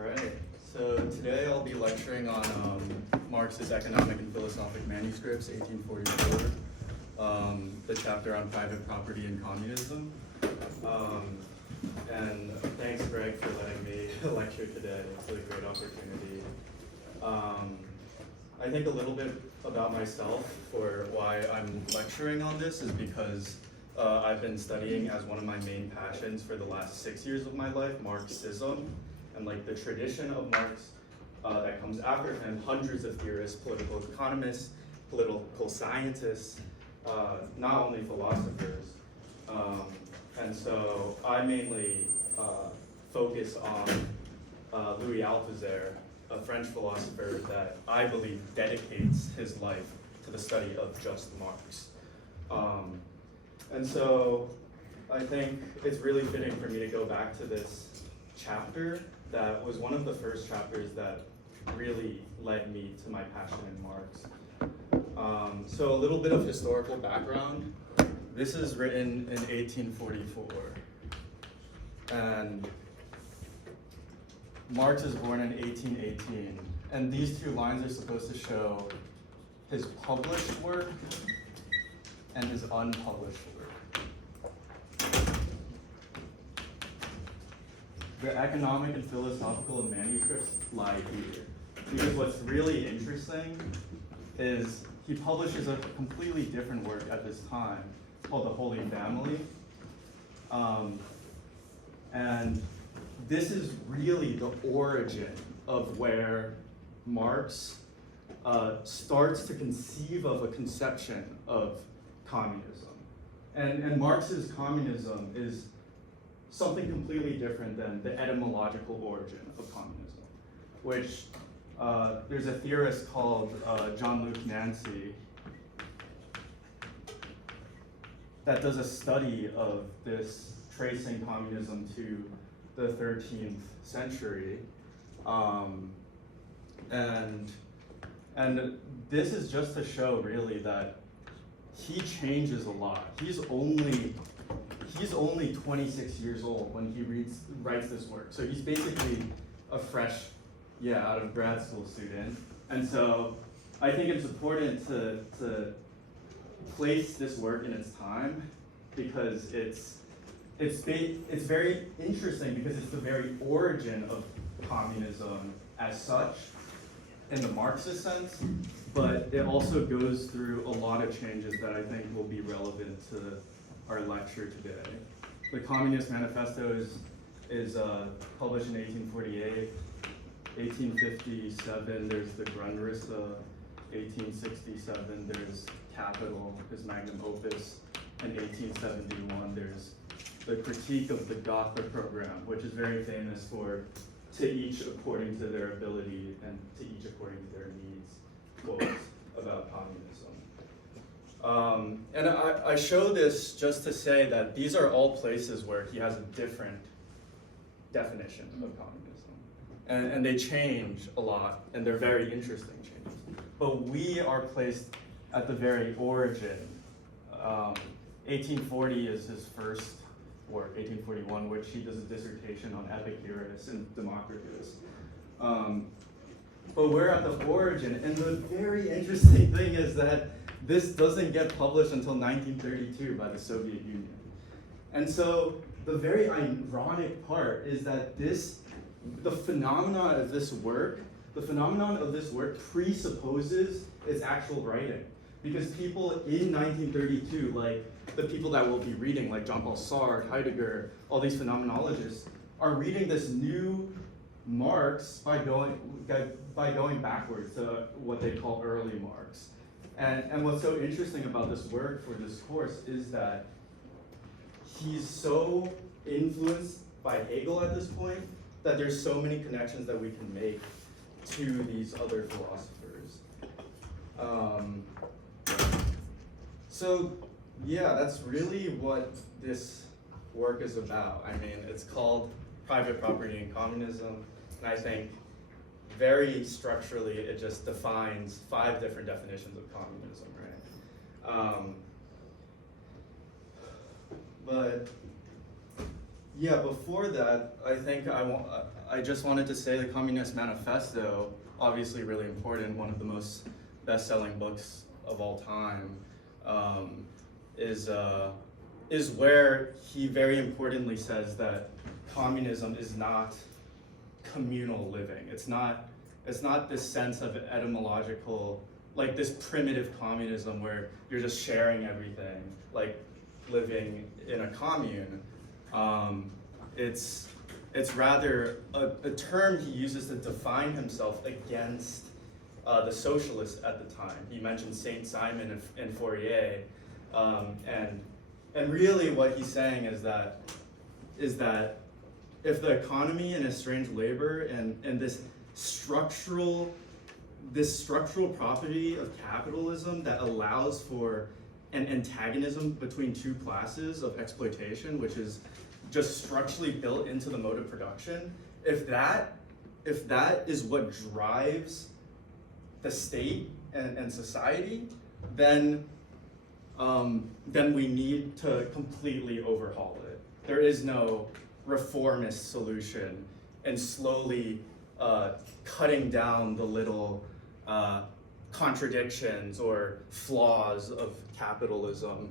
All right, so today I'll be lecturing on Marx's Economic and Philosophic Manuscripts, 1844, the chapter on private property and communism. And thanks, Greg, for letting me lecture today. It's a great opportunity. I think a little bit about myself for why I'm lecturing on this is because I've been studying as one of my main passions for the last 6 years of my life, Marxism, and like the tradition of Marx that comes after him, hundreds of theorists, political economists, political scientists, not only philosophers. And so I mainly focus on Louis Althusser, a French philosopher that I believe dedicates his life to the study of just Marx. And so I think it's really fitting for me to go back to this chapter that was one of the first chapters that really led me to my passion in Marx. So a little bit of historical background. This is written in 1844. And Marx is born in 1818. And these two lines are supposed to show his published work and his unpublished work. The economic and philosophical manuscripts lie here. Because what's really interesting is he publishes a completely different work at this time called The Holy Family. And this is really the origin of where Marx starts to conceive of a conception of communism. And Marx's communism is something completely different than the etymological origin of communism, which there's a theorist called Jean-Luc Nancy that does a study of this, tracing communism to the 13th century. And this is just to show really that he changes a lot. He's only 26 years old when he writes this work. So he's basically a fresh, out of grad school student. And so I think it's important to place this work in its time because it's very interesting because it's the very origin of communism as such in the Marxist sense, but it also goes through a lot of changes that I think will be relevant to our lecture today. The Communist Manifesto is published in 1848. 1857, there's the Grundrisse. 1867, there's Capital, his magnum opus. In 1871, there's the Critique of the Gotha Program, which is very famous for to each according to their ability and to each according to their needs quotes about communism. And I show this just to say that these are all places where he has a different definition of communism. And they change a lot, and they're very interesting changes. But we are placed at the very origin. 1840 is his first work, 1841, which he does a dissertation on Epicurus and Democritus. But we're at the origin, and the very interesting thing is that this doesn't get published until 1932 by the Soviet Union. And so the very ironic part is that the phenomenon of this work presupposes its actual writing. Because people in 1932, like the people that we'll be reading, like Jean-Paul Sartre, Heidegger, all these phenomenologists, are reading this new Marx by going backwards to what they call early Marx. And what's so interesting about this work for this course is that he's so influenced by Hegel at this point that there's so many connections that we can make to these other philosophers. So that's really what this work is about. I mean, it's called Private Property and Communism, and I think very structurally it just defines 5 different definitions of communism, right? But Yeah, before that, I think I just wanted to say the Communist Manifesto, obviously really important, one of the most best-selling books of all time, um, is where he very importantly says that communism is not communal living. It's not this sense of etymological, like this primitive communism where you're just sharing everything, like living in a commune. It's rather a term he uses to define himself against the socialists at the time. He mentioned Saint Simon and Fourier, and really what he's saying is that if the economy and estranged labor and this structural property of capitalism that allows for an antagonism between two classes of exploitation, which is just structurally built into the mode of production, if that is what drives the state and society, then we need to completely overhaul it. There is no reformist solution and slowly cutting down the little contradictions or flaws of capitalism.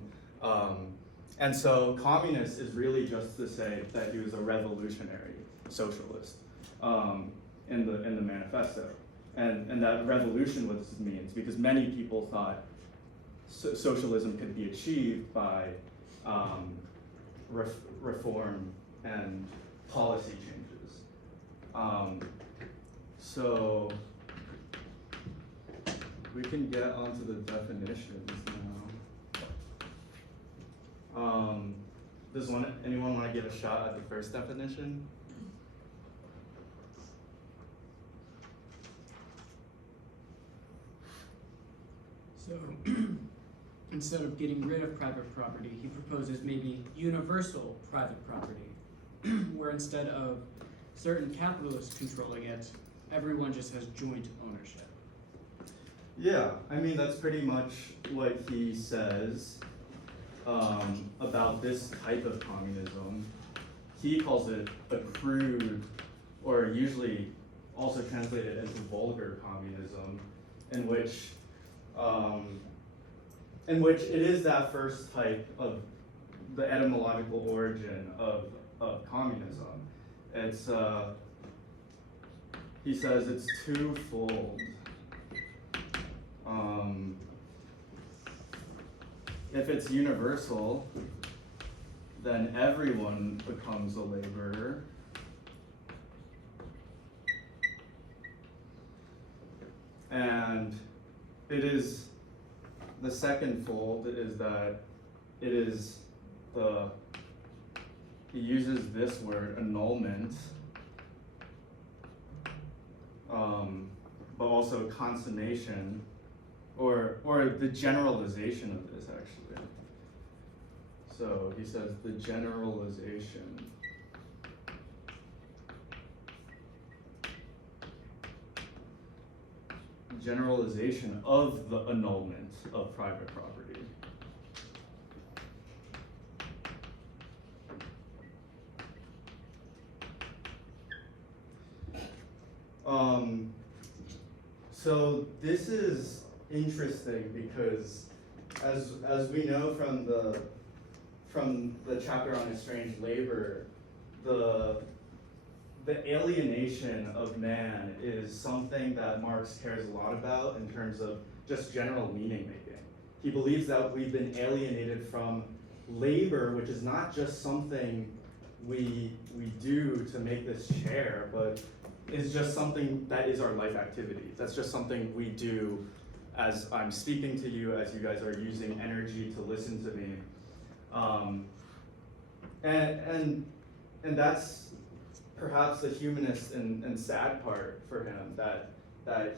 And so communist is really just to say that he was a revolutionary socialist in the manifesto. And that revolution what this means, because many people thought socialism could be achieved by reform and policy changes. So we can get onto the definitions now. Does anyone want to give a shot at the first definition? So instead of getting rid of private property, he proposes maybe universal private property, where instead of certain capitalists controlling it, everyone just has joint ownership. Yeah, I mean, that's pretty much what he says about this type of communism. He calls it a crude, or usually also translated as vulgar communism, in which it is that first type of the etymological origin of communism. It's he says it's twofold. If it's universal, then everyone becomes a laborer. And it is the second fold is that it is he uses this word annulment, but also consummation, or the generalization of this actually. So he says the generalization. Generalization of the annulment of private property. So this is interesting because as we know from the chapter on estranged labor, the alienation of man is something that Marx cares a lot about in terms of just general meaning making. He believes that we've been alienated from labor, which is not just something we do to make this chair, but is just something that is our life activity. That's just something we do as I'm speaking to you, as you guys are using energy to listen to me. And that's perhaps the humanist and sad part for him, that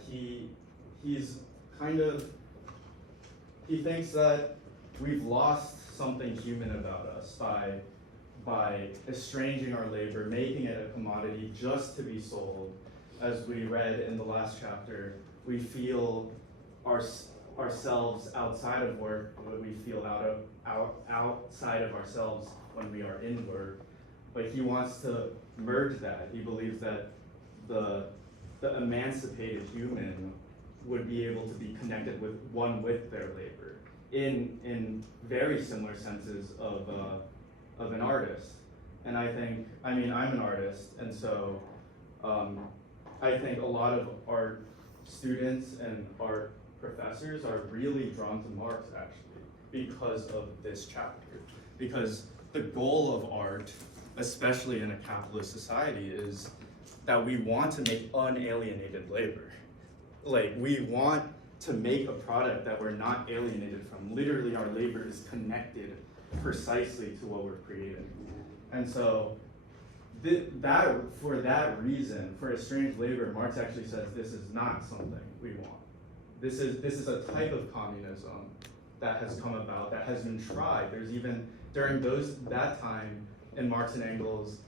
he's kind of, he thinks that we've lost something human about us by estranging our labor, making it a commodity just to be sold. As we read in the last chapter, we feel ourselves outside of work, but we feel outside of ourselves when we are in work. but he wants to merge that. He believes that the emancipated human would be able to be connected with their labor in very similar senses of an artist. And I mean, I'm an artist, and so I think a lot of art students and art professors are really drawn to Marx, actually, because of this chapter. Because the goal of art, especially in a capitalist society, is that we want to make unalienated labor. Like, we want to make a product that we're not alienated from. Literally, our labor is connected precisely to what we're creating. And so, for that reason, for estranged labor, Marx actually says this is not something we want. This is a type of communism that has come about, that has been tried. There's even, during that time, in Marx and Engels,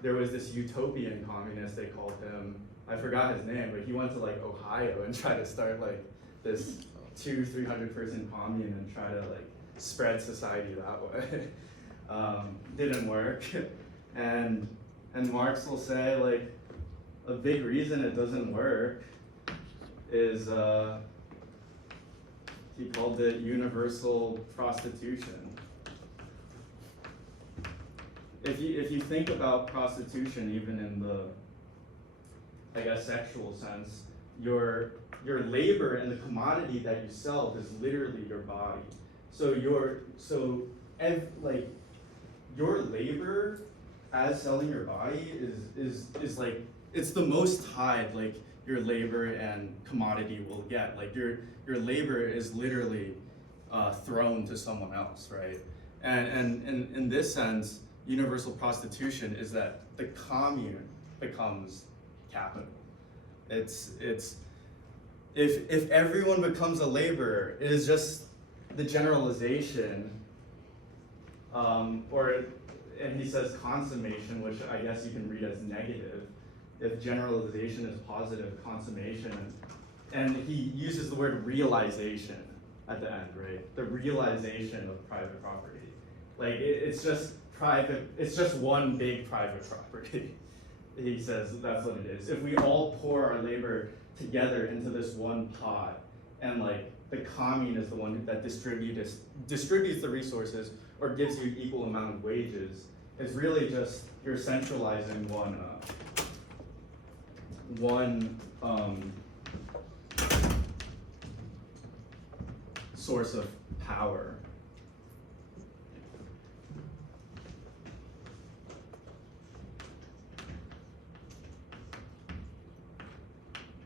there was this utopian communist, they called him, I forgot his name, but he went to like Ohio and tried to start like this 200-300 person commune and try to like spread society that way. Didn't work. And Marx will say like a big reason it doesn't work is he called it universal prostitution. If you think about prostitution, even in the, I guess, sexual sense, your labor and the commodity that you sell is literally your body. So your labor as selling your body is like, it's the most tied like your labor and commodity will get. Like your labor is literally thrown to someone else, right? And in this sense, universal prostitution is that the commune becomes capital. It's if everyone becomes a laborer, it is just the generalization, and he says consummation, which I guess you can read as negative. If generalization is positive, consummation, and he uses the word realization at the end, right? The realization of private property. Like it's just private, it's just one big private property. He says that's what it is. If we all pour our labor together into this one pot, and like the commune is the one that distributes the resources or gives you equal amount of wages, it's really just you're centralizing one source of power.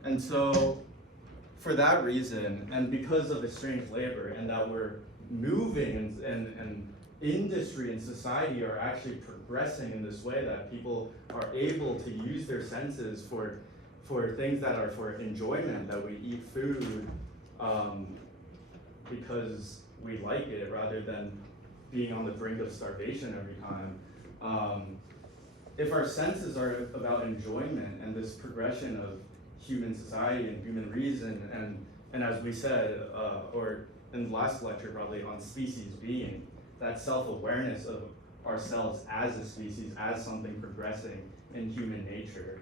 And so, for that reason, and because of estranged labor, and that we're moving and industry and society are actually progressing in this way, that people are able to use their senses for things that are for enjoyment, that we eat food because we like it rather than being on the brink of starvation every time. If our senses are about enjoyment and this progression of human society and human reason, and as we said, or in the last lecture probably, on species being, that self-awareness of ourselves as a species, as something progressing in human nature.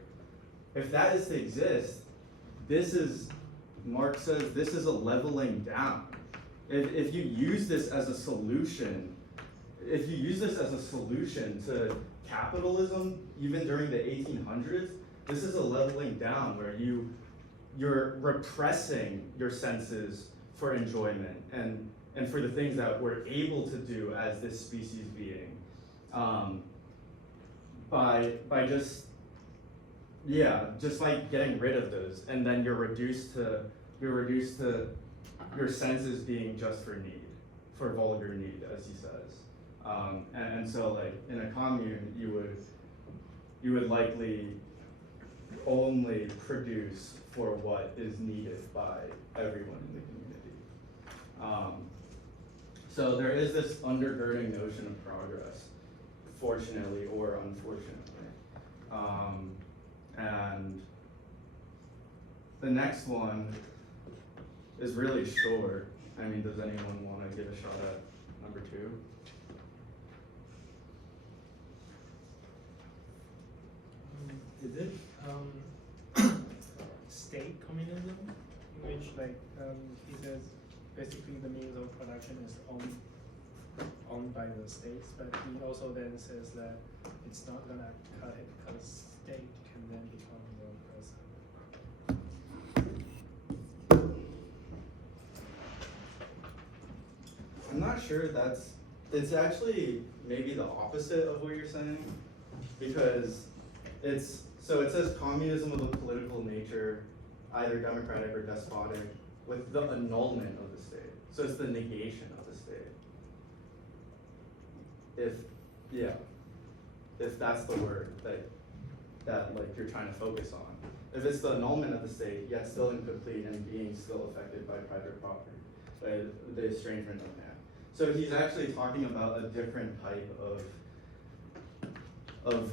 If that is to exist, Marx says, this is a leveling down. If you use this as a solution, to capitalism, even during the 1800s, this is a leveling down where you're repressing your senses for enjoyment and for the things that we're able to do as this species being, by getting rid of those, and then you're reduced to your senses being just for need, for vulgar need, as he says, and so like in a commune you would likely only produce for what is needed by everyone in the community. So there is this undergirding notion of progress, fortunately or unfortunately. And the next one is really short. I mean, does anyone want to give a shot at number 2? Is it state communism, in which he says basically the means of production is owned by the states, but he also then says that it's not gonna cut it because state can then become the president. I'm not sure it's actually maybe the opposite of what you're saying, because it says communism of a political nature, either democratic or despotic, with the annulment of the state. So it's the negation of the state. If that's the word that like you're trying to focus on. If it's the annulment of the state, yet still incomplete and being still affected by private property, by the estrangement of man. So he's actually talking about a different type of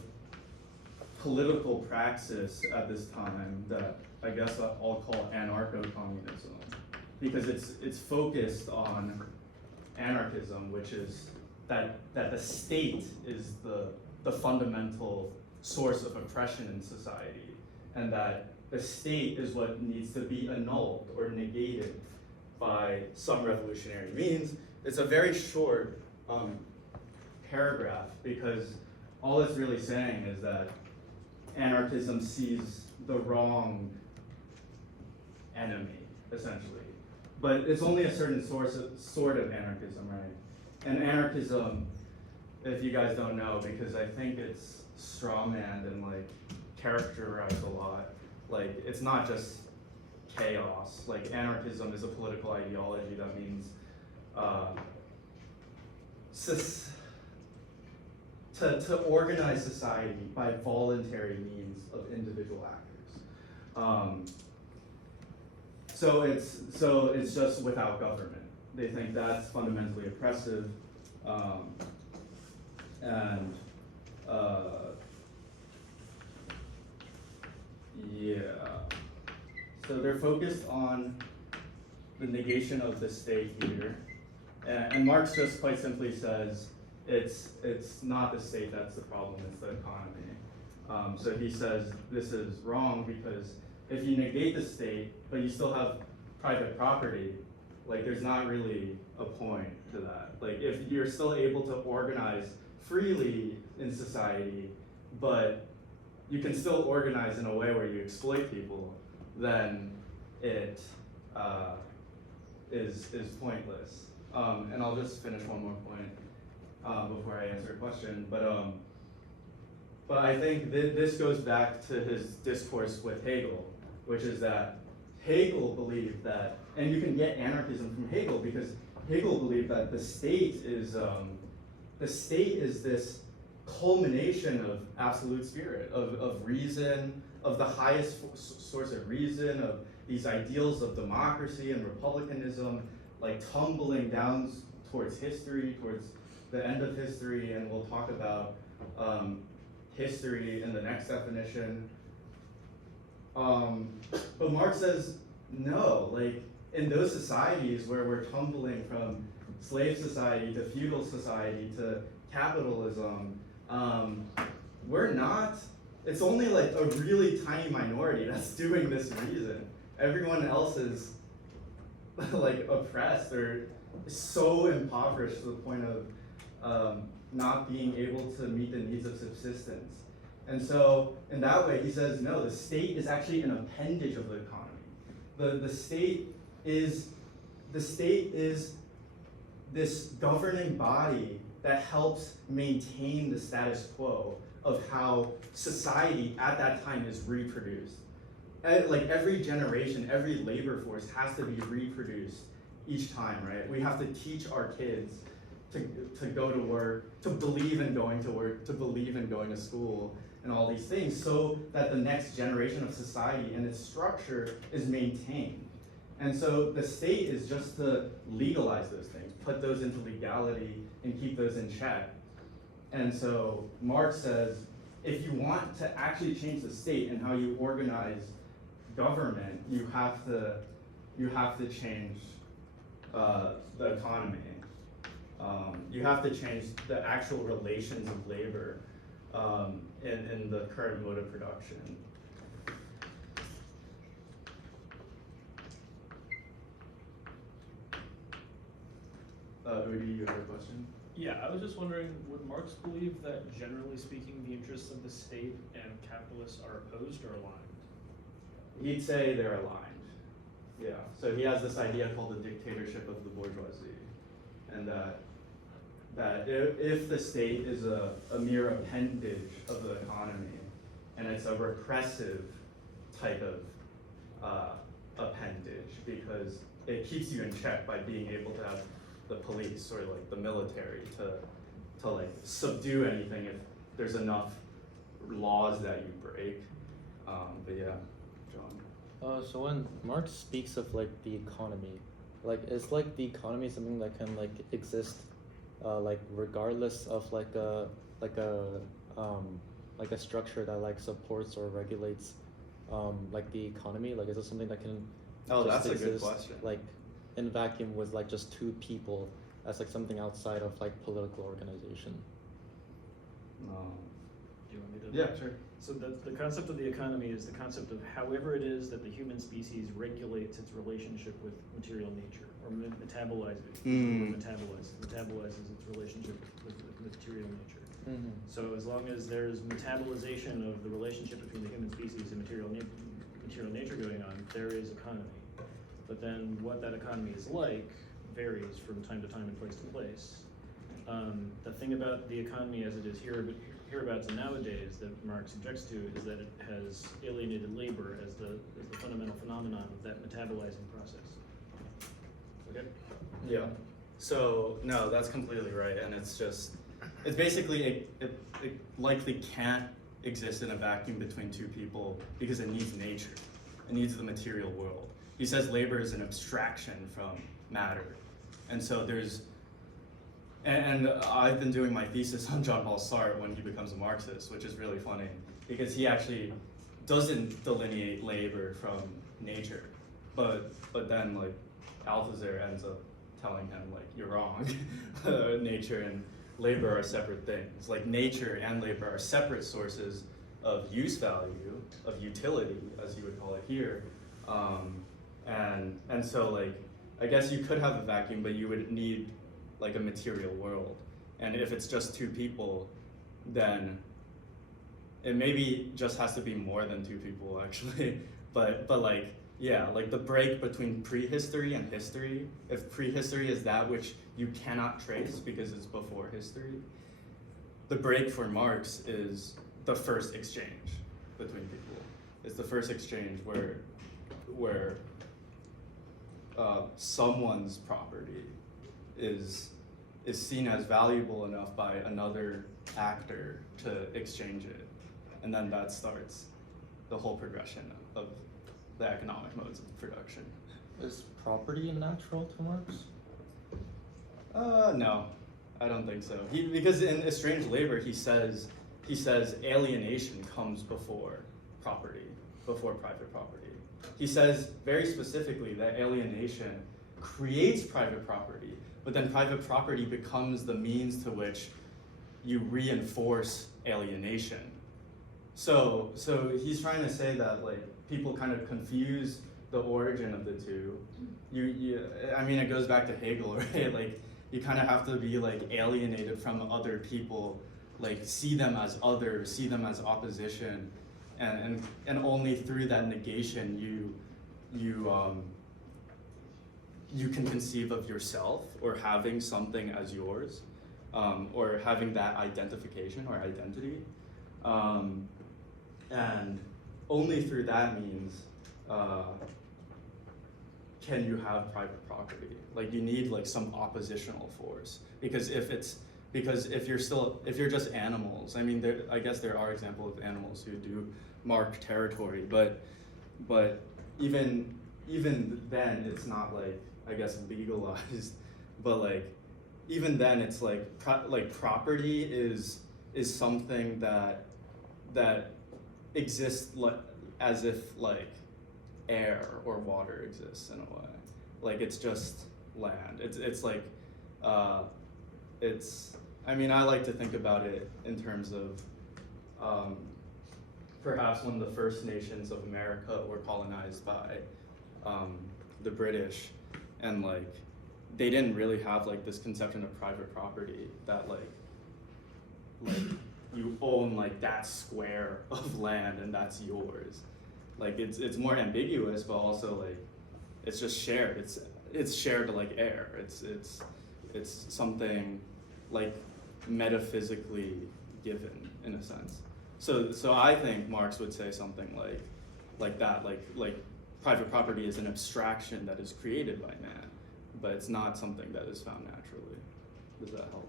political praxis at this time that I guess I'll call anarcho-communism, because it's focused on anarchism, which is that the state is the fundamental source of oppression in society, and that the state is what needs to be annulled or negated by some revolutionary means. It's a very short paragraph, because all it's really saying is that anarchism sees the wrong enemy, essentially. But it's only a certain sort of anarchism, right? And anarchism, if you guys don't know, because I think it's strawmanned and like characterized a lot, like it's not just chaos. Like anarchism is a political ideology that means to organize society by voluntary means of individual actors. So it's just without government. They think that's fundamentally oppressive, So they're focused on the negation of the state here, and Marx just quite simply says it's not the state that's the problem, it's the economy. So he says this is wrong because if you negate the state, but you still have private property, like there's not really a point to that. Like if you're still able to organize freely in society, but you can still organize in a way where you exploit people, then it is pointless. And I'll just finish one more point before I answer a question. But I think this goes back to his discourse with Hegel, which is that Hegel believed that, and you can get anarchism from Hegel, because Hegel believed that the state is this culmination of absolute spirit, of reason, of the highest source of reason, of these ideals of democracy and republicanism, like tumbling down towards history, towards the end of history, and we'll talk about history in the next definition. But Marx says, no, like in those societies where we're tumbling from slave society to feudal society to capitalism, we're not, it's only like a really tiny minority that's doing this reason. Everyone else is like oppressed or so impoverished to the point of not being able to meet the needs of subsistence. And so in that way, he says, no, the state is actually an appendage of the economy. The state is this governing body that helps maintain the status quo of how society at that time is reproduced. Like every generation, every labor force has to be reproduced each time, right? We have to teach our kids to go to work, to believe in going to work, to believe in going to school, and all these things, so that the next generation of society and its structure is maintained. And so the state is just to legalize those things, put those into legality, and keep those in check. And so Marx says, if you want to actually change the state and how you organize government, you have to change the economy. You have to change the actual relations of labor in the current mode of production. Udi, you have a question? Yeah, I was just wondering, would Marx believe that generally speaking, the interests of the state and capitalists are opposed or aligned? He'd say they're aligned. Yeah. So he has this idea called the dictatorship of the bourgeoisie, and that if the state is a mere appendage of the economy, and it's a repressive type of appendage because it keeps you in check by being able to have the police or like the military to like subdue anything if there's enough laws that you break. But yeah, John. So when Marx speaks of like the economy, like is like the economy something that can like exist, like regardless of like a structure that like supports or regulates, like the economy? Like is it something that can Oh, just that's a good exist, question. like in vacuum with like just two people as like something outside of like political organization? Do you want me to? Yeah, sure. So the concept of the economy is the concept of however it is that the human species regulates its relationship with material nature, or metabolizes its relationship with material nature. Mm-hmm. So as long as there's metabolization of the relationship between the human species and material nature going on, there is economy. But then what that economy is like varies from time to time and place to place. The thing about the economy as it is hereabouts and nowadays that Marx objects to is that it has alienated labor as the fundamental phenomenon of that metabolizing process. Okay? Yeah. So no, that's completely right, and it's basically it likely can't exist in a vacuum between two people because it needs nature, it needs the material world. He says labor is an abstraction from matter, and so there's. And I've been doing my thesis on Jean-Paul Sartre when he becomes a Marxist, which is really funny because he actually doesn't delineate labor from nature, but then like Althusser ends up telling him like you're wrong, nature and labor are separate things. Like nature and labor are separate sources of use value, of utility, as you would call it here, and so like I guess you could have a vacuum, but you would need like a material world. And if it's just two people, then it maybe just has to be more than two people actually. But like, yeah, like the break between prehistory and history, if prehistory is that which you cannot trace because it's before history, the break for Marx is the first exchange between people. It's the first exchange where someone's property is seen as valuable enough by another actor to exchange it, and then that starts the whole progression of the economic modes of production. Is property natural to Marx? No, I don't think so. Because in Estranged Labor, he says alienation comes before property, before private property. He says very specifically that alienation creates private property, but then private property becomes the means to which you reinforce alienation. So he's trying to say that like people kind of confuse the origin of the two. I mean, it goes back to Hegel, right? Like you kind of have to be like alienated from other people, like see them as other, see them as opposition, and only through that negation you can conceive of yourself or having something as yours, or having that identification or identity, and only through that means can you have private property. Like you need like some oppositional force, because if you're just animals, I mean, I guess there are examples of animals who do mark territory, but even then it's not like, I guess, legalized, but like even then it's like property is something that exists as if like air or water exists in a way. Like it's just land. It's like I mean, I like to think about it in terms of perhaps when the First Nations of America were colonized by the British, and like they didn't really have like this conception of private property that like you own like that square of land and that's yours. Like it's more ambiguous, but also like it's just shared. It's shared like air. It's something like metaphysically given in a sense. So I think Marx would say something like that, like private property is an abstraction that is created by man, but it's not something that is found naturally. Does that help?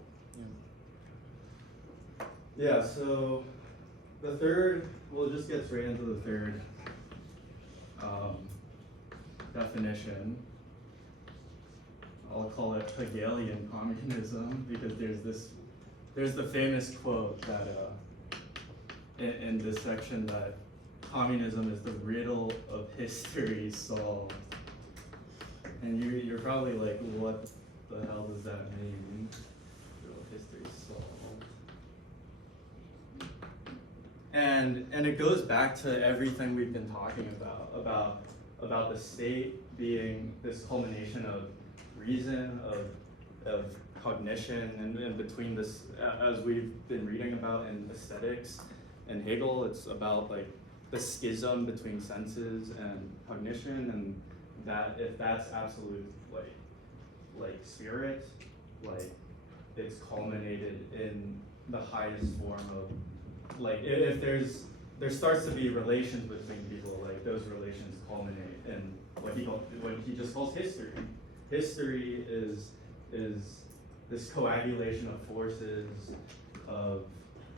Yeah, so the third, we'll just get straight into the third definition. I'll call it Hegelian communism, because there's the famous quote that in this section that communism is the riddle of history solved. And you're probably like, what the hell does that mean? Riddle of history solved. And it goes back to everything we've been talking about the state being this culmination of reason, of cognition, and between this, as we've been reading about in aesthetics and Hegel, it's about like the schism between senses and cognition, and that if that's absolute like spirit, like it's culminated in the highest form of like if there starts to be relations between people, like those relations culminate in what he just calls history. History is this coagulation of forces of,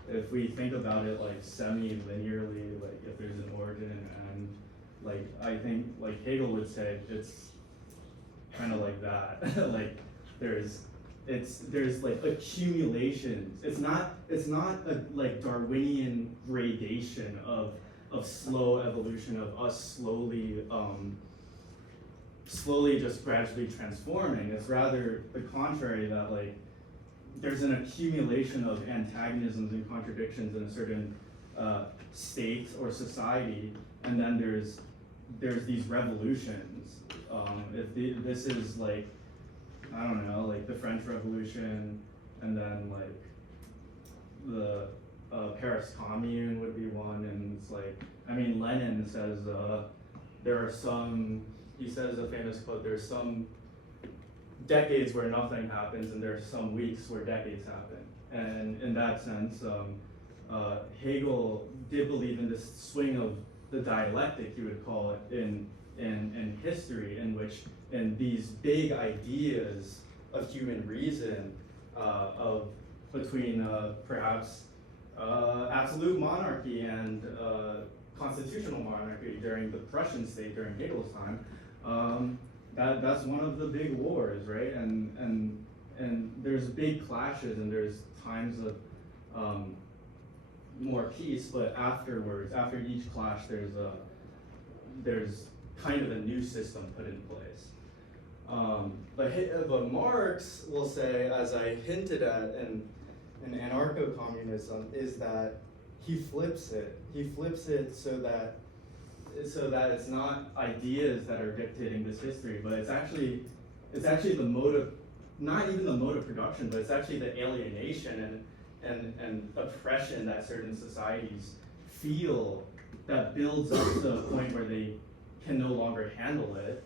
if we think about it like semi-linearly, like if there's an origin and end, like I think like Hegel would say it's kind of like that. Like there's like accumulations. It's not a like Darwinian gradation of slow evolution of us slowly just gradually transforming. It's rather the contrary, that like there's an accumulation of antagonisms and contradictions in a certain state or society, and then there's these revolutions. This is like, I don't know, like the French Revolution, and then like the Paris Commune would be one, and it's like, I mean, Lenin says he says a famous quote, there's some decades where nothing happens, and there's some weeks where decades happen. And in that sense, Hegel did believe in this swing of the dialectic, you would call it, in history, in which in these big ideas of human reason, of between perhaps absolute monarchy and constitutional monarchy during the Prussian state during Hegel's time, that's one of the big wars, right? And there's big clashes, and there's times of more peace, but afterwards, after each clash, there's kind of a new system put in place. But Marx will say, as I hinted at in anarcho-communism, is that he flips it. He flips it so that it's not ideas that are dictating this history, but it's actually the mode of, not even the mode of production, but it's actually the alienation and oppression that certain societies feel that builds up to a point where they can no longer handle it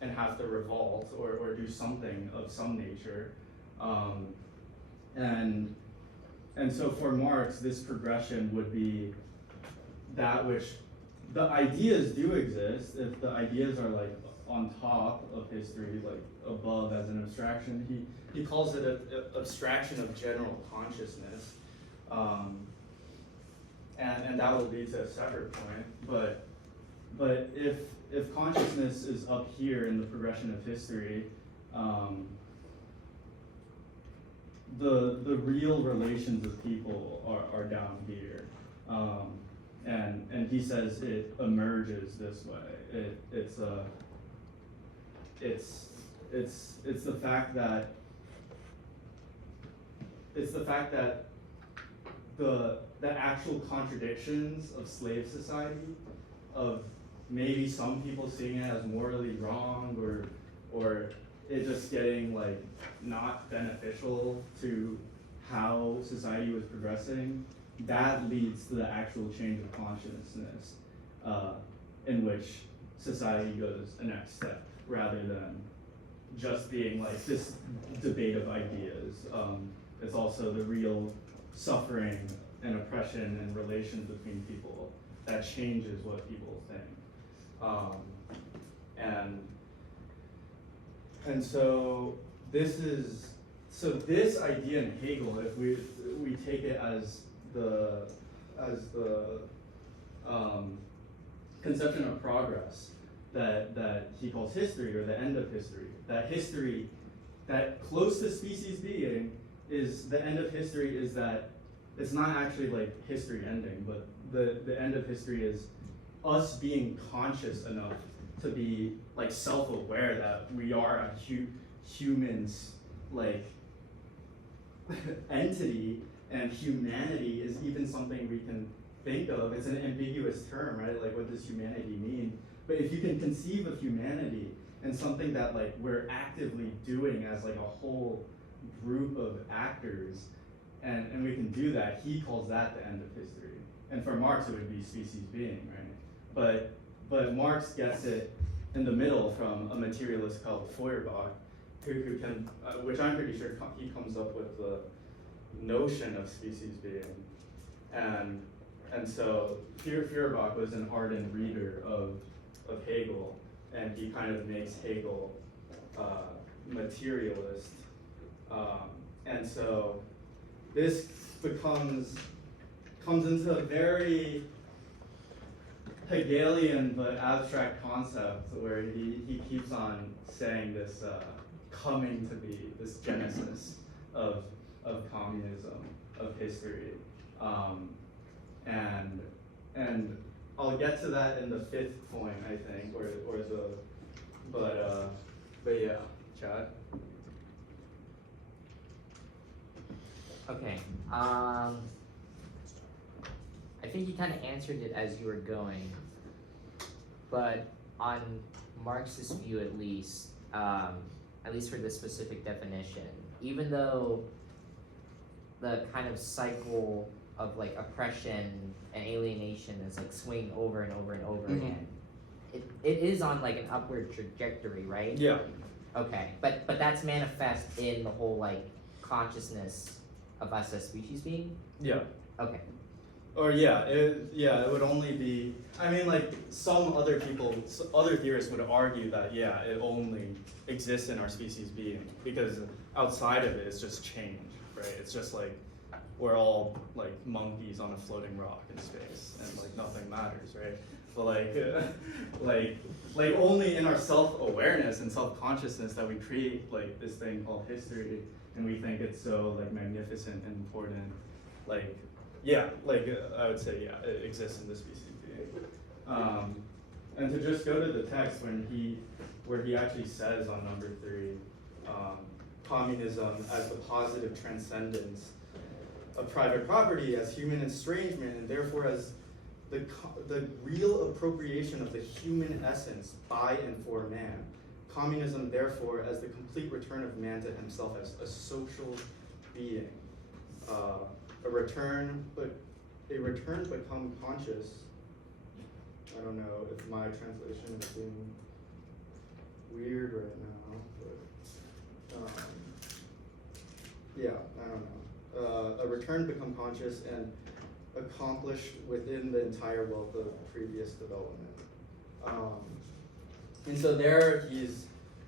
and have to revolt or do something of some nature. And so for Marx, this progression would be that which the ideas do exist. If the ideas are like on top of history, like above as an abstraction, he calls it an abstraction of general consciousness. And that will lead to a separate point. But if consciousness is up here in the progression of history, the real relations of people are down here. And he says it emerges this way. It's the fact that the actual contradictions of slave society, of maybe some people seeing it as morally wrong, or it just getting like not beneficial to how society was progressing, that leads to the actual change of consciousness, in which society goes a next step, rather than just being like this debate of ideas. It's also the real suffering and oppression and relations between people that changes what people think. And so this idea in Hegel, if we take it as the conception of progress that he calls history, or the end of history, that close to species being is the end of history, is that it's not actually like history ending, but the end of history is us being conscious enough to be like self-aware that we are a humans like entity, and humanity is even something we can think of. It's an ambiguous term, right? Like, what does humanity mean? But if you can conceive of humanity and something that like we're actively doing as like a whole group of actors, and we can do that, he calls that the end of history. And for Marx, it would be species being, right? But Marx gets it in the middle from a materialist called Feuerbach, who can, which I'm pretty sure he comes up with the notion of species being. And so Feuerbach was an ardent reader of Hegel, and he kind of makes Hegel materialist. And so this comes into a very Hegelian but abstract concept, where he keeps on saying this coming to be, this genesis of communism, of history. And I'll get to that in the fifth point, I think, but yeah, Chad. Okay. I think you kind of answered it as you were going, but on Marx's view, at least for this specific definition, even though the kind of cycle of like oppression and alienation is like swinging over and over and over again, it is on like an upward trajectory, right? Yeah. Okay, but that's manifest in the whole like consciousness of us as species being? Yeah. Okay. Or it would only be, I mean, like, some other theorists would argue that, yeah, it only exists in our species being, because outside of it, it's just change, right? It's just like, we're all like monkeys on a floating rock in space, and like nothing matters, right? But like only in our self-awareness and self-consciousness that we create like this thing called history, and we think it's so like magnificent and important, like, yeah, like I would say, yeah, it exists in the species being. And to just go to the text where he actually says on number 3, communism as the positive transcendence of private property, as human estrangement, and therefore as the real appropriation of the human essence by and for man. Communism, therefore, as the complete return of man to himself as a social being. A return become conscious. I don't know if my translation is being weird right now, but yeah, I don't know. A return become conscious and accomplished within the entire wealth of previous development. And so there he's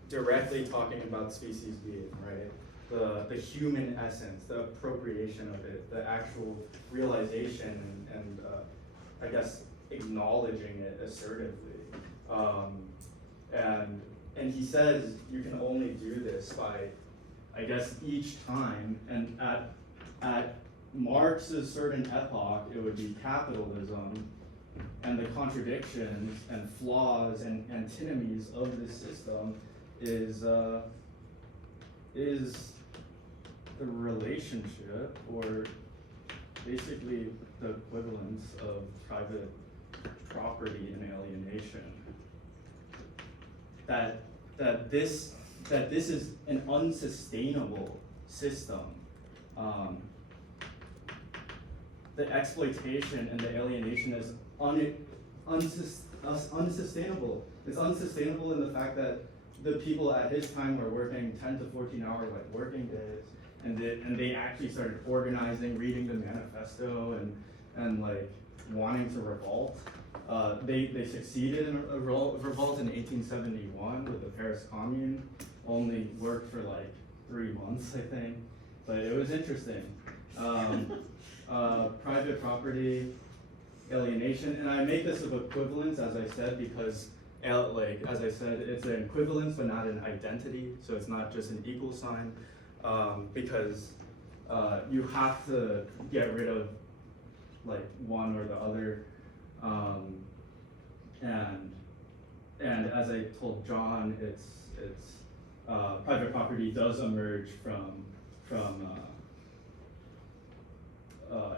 directly talking about species being, right? The human essence, the appropriation of it, the actual realization and I guess acknowledging it assertively. And he says you can only do this by, I guess, each time, and at Marx's certain epoch, it would be capitalism, and the contradictions and flaws and antinomies of this system is the relationship, or basically the equivalence of private property and alienation. That this is an unsustainable system. The exploitation and the alienation is unsustainable. It's unsustainable in the fact that the people at his time were working 10 to 14-hour like working days, and they actually started organizing, reading the manifesto, and like wanting to revolt. They succeeded in a revolt in 1871 with the Paris Commune. Only worked for like 3 months, I think, but it was interesting. Private property, alienation, and I make this of equivalence, as I said, because as I said, it's an equivalence but not an identity, so it's not just an equal sign, because you have to get rid of like one or the other, and as I told John, it's private property does emerge from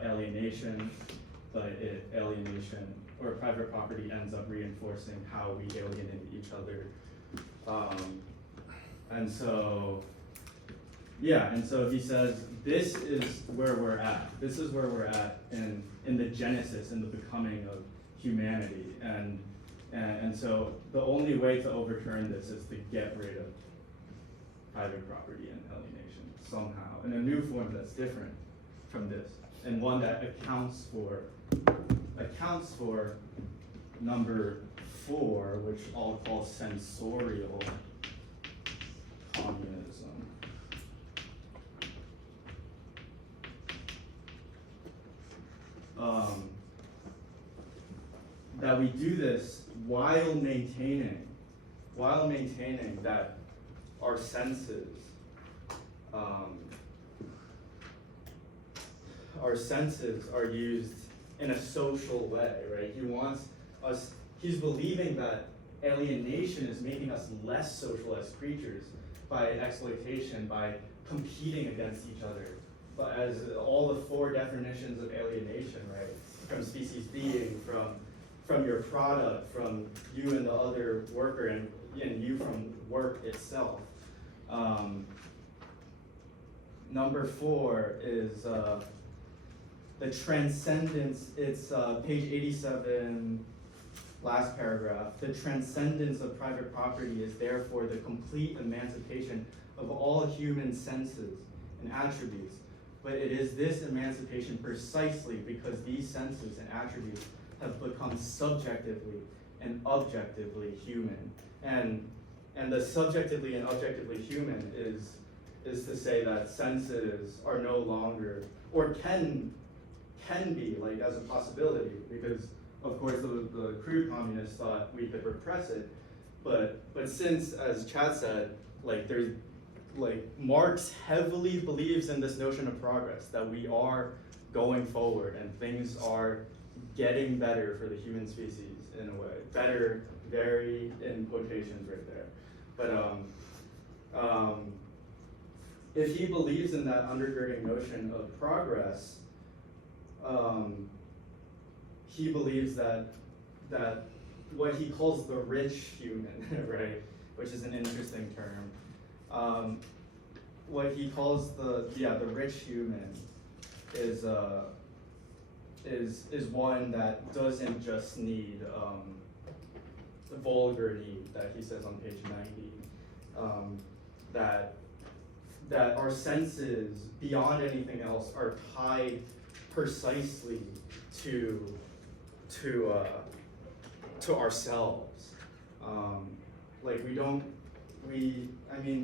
alienation, but alienation or private property ends up reinforcing how we alienate each other. And so he says, this is where we're at. This is where we're at in the genesis, in the becoming of humanity. And so the only way to overturn this is to get rid of private property and alienation somehow, in a new form that's different from this, and one that accounts for number 4, which I'll call sensorial communism. That we do this while maintaining that our senses are used in a social way, right? He wants us, he's believing that alienation is making us less social as creatures by exploitation, by competing against each other. But as all the 4 definitions of alienation, right? From species being, from your product, from you and the other worker, and you from work itself. Number 4 is the transcendence. It's page 87, last paragraph. The transcendence of private property is therefore the complete emancipation of all human senses and attributes. But it is this emancipation precisely because these senses and attributes have become subjectively and objectively human. And the subjectively and objectively human is to say that senses are no longer, or can be, like, as a possibility, because of course the crude communists thought we could repress it, but since, as Chad said, Marx heavily believes in this notion of progress, that we are going forward and things are getting better for the human species in a way. Better, very in quotations right there. But if he believes in that undergirding notion of progress, he believes that what he calls the rich human, right, which is an interesting term. What he calls the rich human is one that doesn't just need the vulgar need that he says on page 90, that our senses, beyond anything else, are tied precisely to ourselves.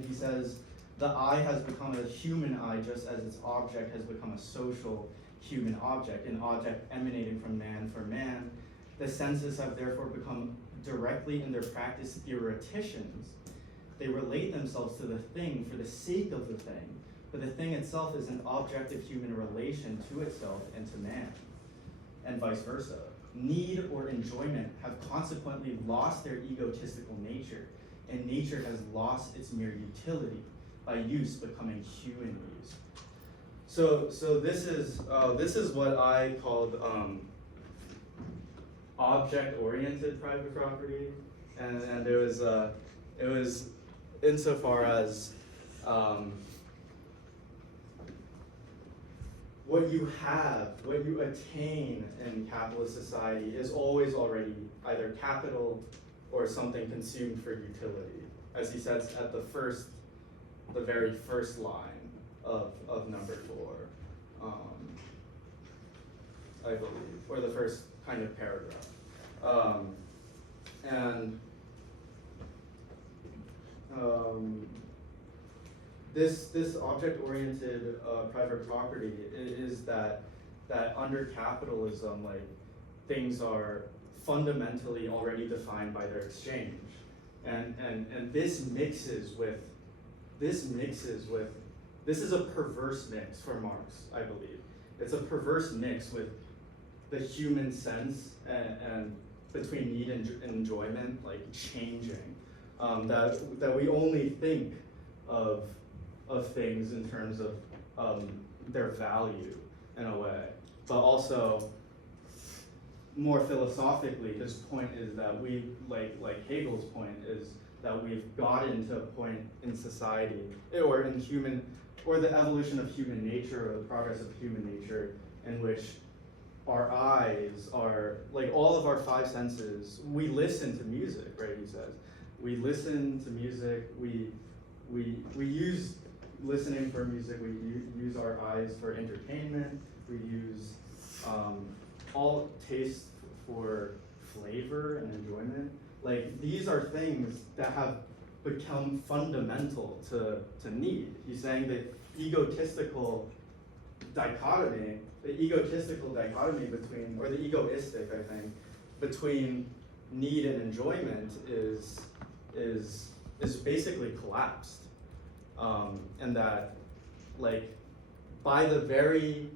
He says, the eye has become a human eye just as its object has become a social human object, an object emanating from man for man. The senses have therefore become directly in their practice theoreticians. They relate themselves to the thing for the sake of the thing, but the thing itself is an objective human relation to itself and to man, and vice versa. Need or enjoyment have consequently lost their egotistical nature, and nature has lost its mere utility, by use becoming human use. So this is what I called object-oriented private property, and it was insofar as what you have, what you attain in capitalist society is always already either capital or something consumed for utility, as he says at the very first line of number 4, I believe, or the first kind of paragraph. This object-oriented private property is that under capitalism, like, things are fundamentally already defined by their exchange, and this is a perverse mix for Marx, I believe. It's a perverse mix with the human sense and between need and enjoyment, like changing, that we only think of things in terms of their value in a way, but also more philosophically, his point is that we, like Hegel's point is that we've gotten to a point in society or in the evolution of human nature or the progress of human nature in which our eyes are, like, all of our 5 senses, we listen to music, right, he says. We listen to music, we use listening for music, we use our eyes for entertainment, we use all taste for flavor and enjoyment. Like, these are things that have become fundamental to need. He's saying that the egotistical dichotomy between, or the egoistic, I think, between need and enjoyment is basically collapsed. And that, like, by the very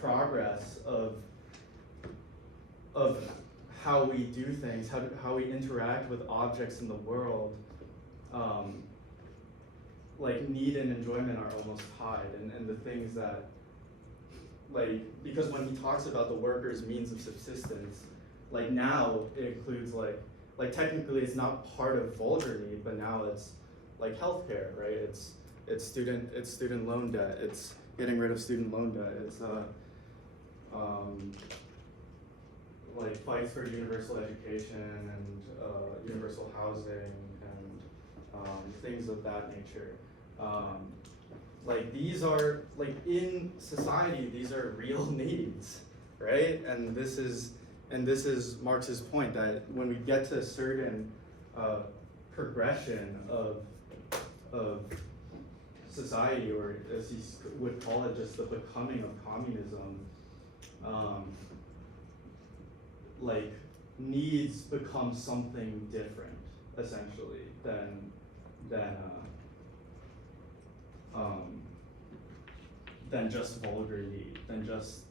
progress of how we do things, how we interact with objects in the world, like, need and enjoyment are almost tied, and the things that, like, because when he talks about the worker's means of subsistence, like, now it includes, like technically it's not part of vulgar need, but now it's like healthcare, right? It's student loan debt. It's getting rid of student loan debt. It's like fights for universal education and universal housing and things of that nature. Like, these are, like, in society, these are real needs, right? And this is Marx's point, that when we get to a certain progression of society, or as he would call it, just the becoming of communism, like, needs become something different, essentially, than just vulgar need, than just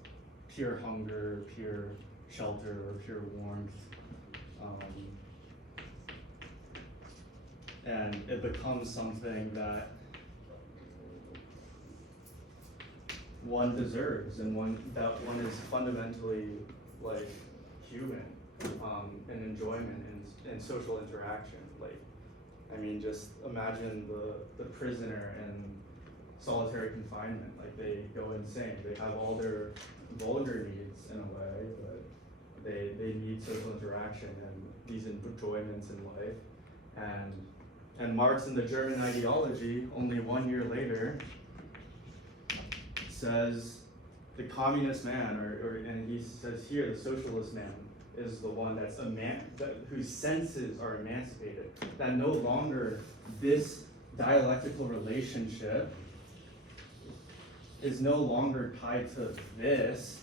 pure hunger, pure shelter, or pure warmth. And it becomes something that one deserves, and one is fundamentally, like, human, and enjoyment and social interaction. Like, I mean, just imagine the prisoner in solitary confinement. Like, they go insane. They have all their vulgar needs in a way, but they need social interaction and these enjoyments in life. And Marx, in the German ideology, only 1 year later, says the communist man, and he says here, the socialist man is the one that's whose senses are emancipated, that no longer this dialectical relationship is no longer tied to this,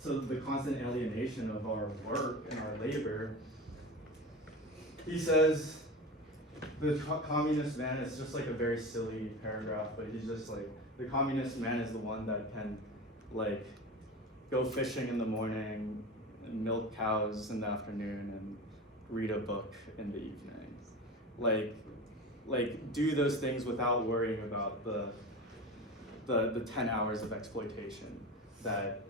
to the constant alienation of our work and our labor. He says the communist man is just, like, a very silly paragraph, but he's just like, the communist man is the one that can, like, go fishing in the morning, and milk cows in the afternoon, and read a book in the evening. Like do those things without worrying about the 10 hours of exploitation that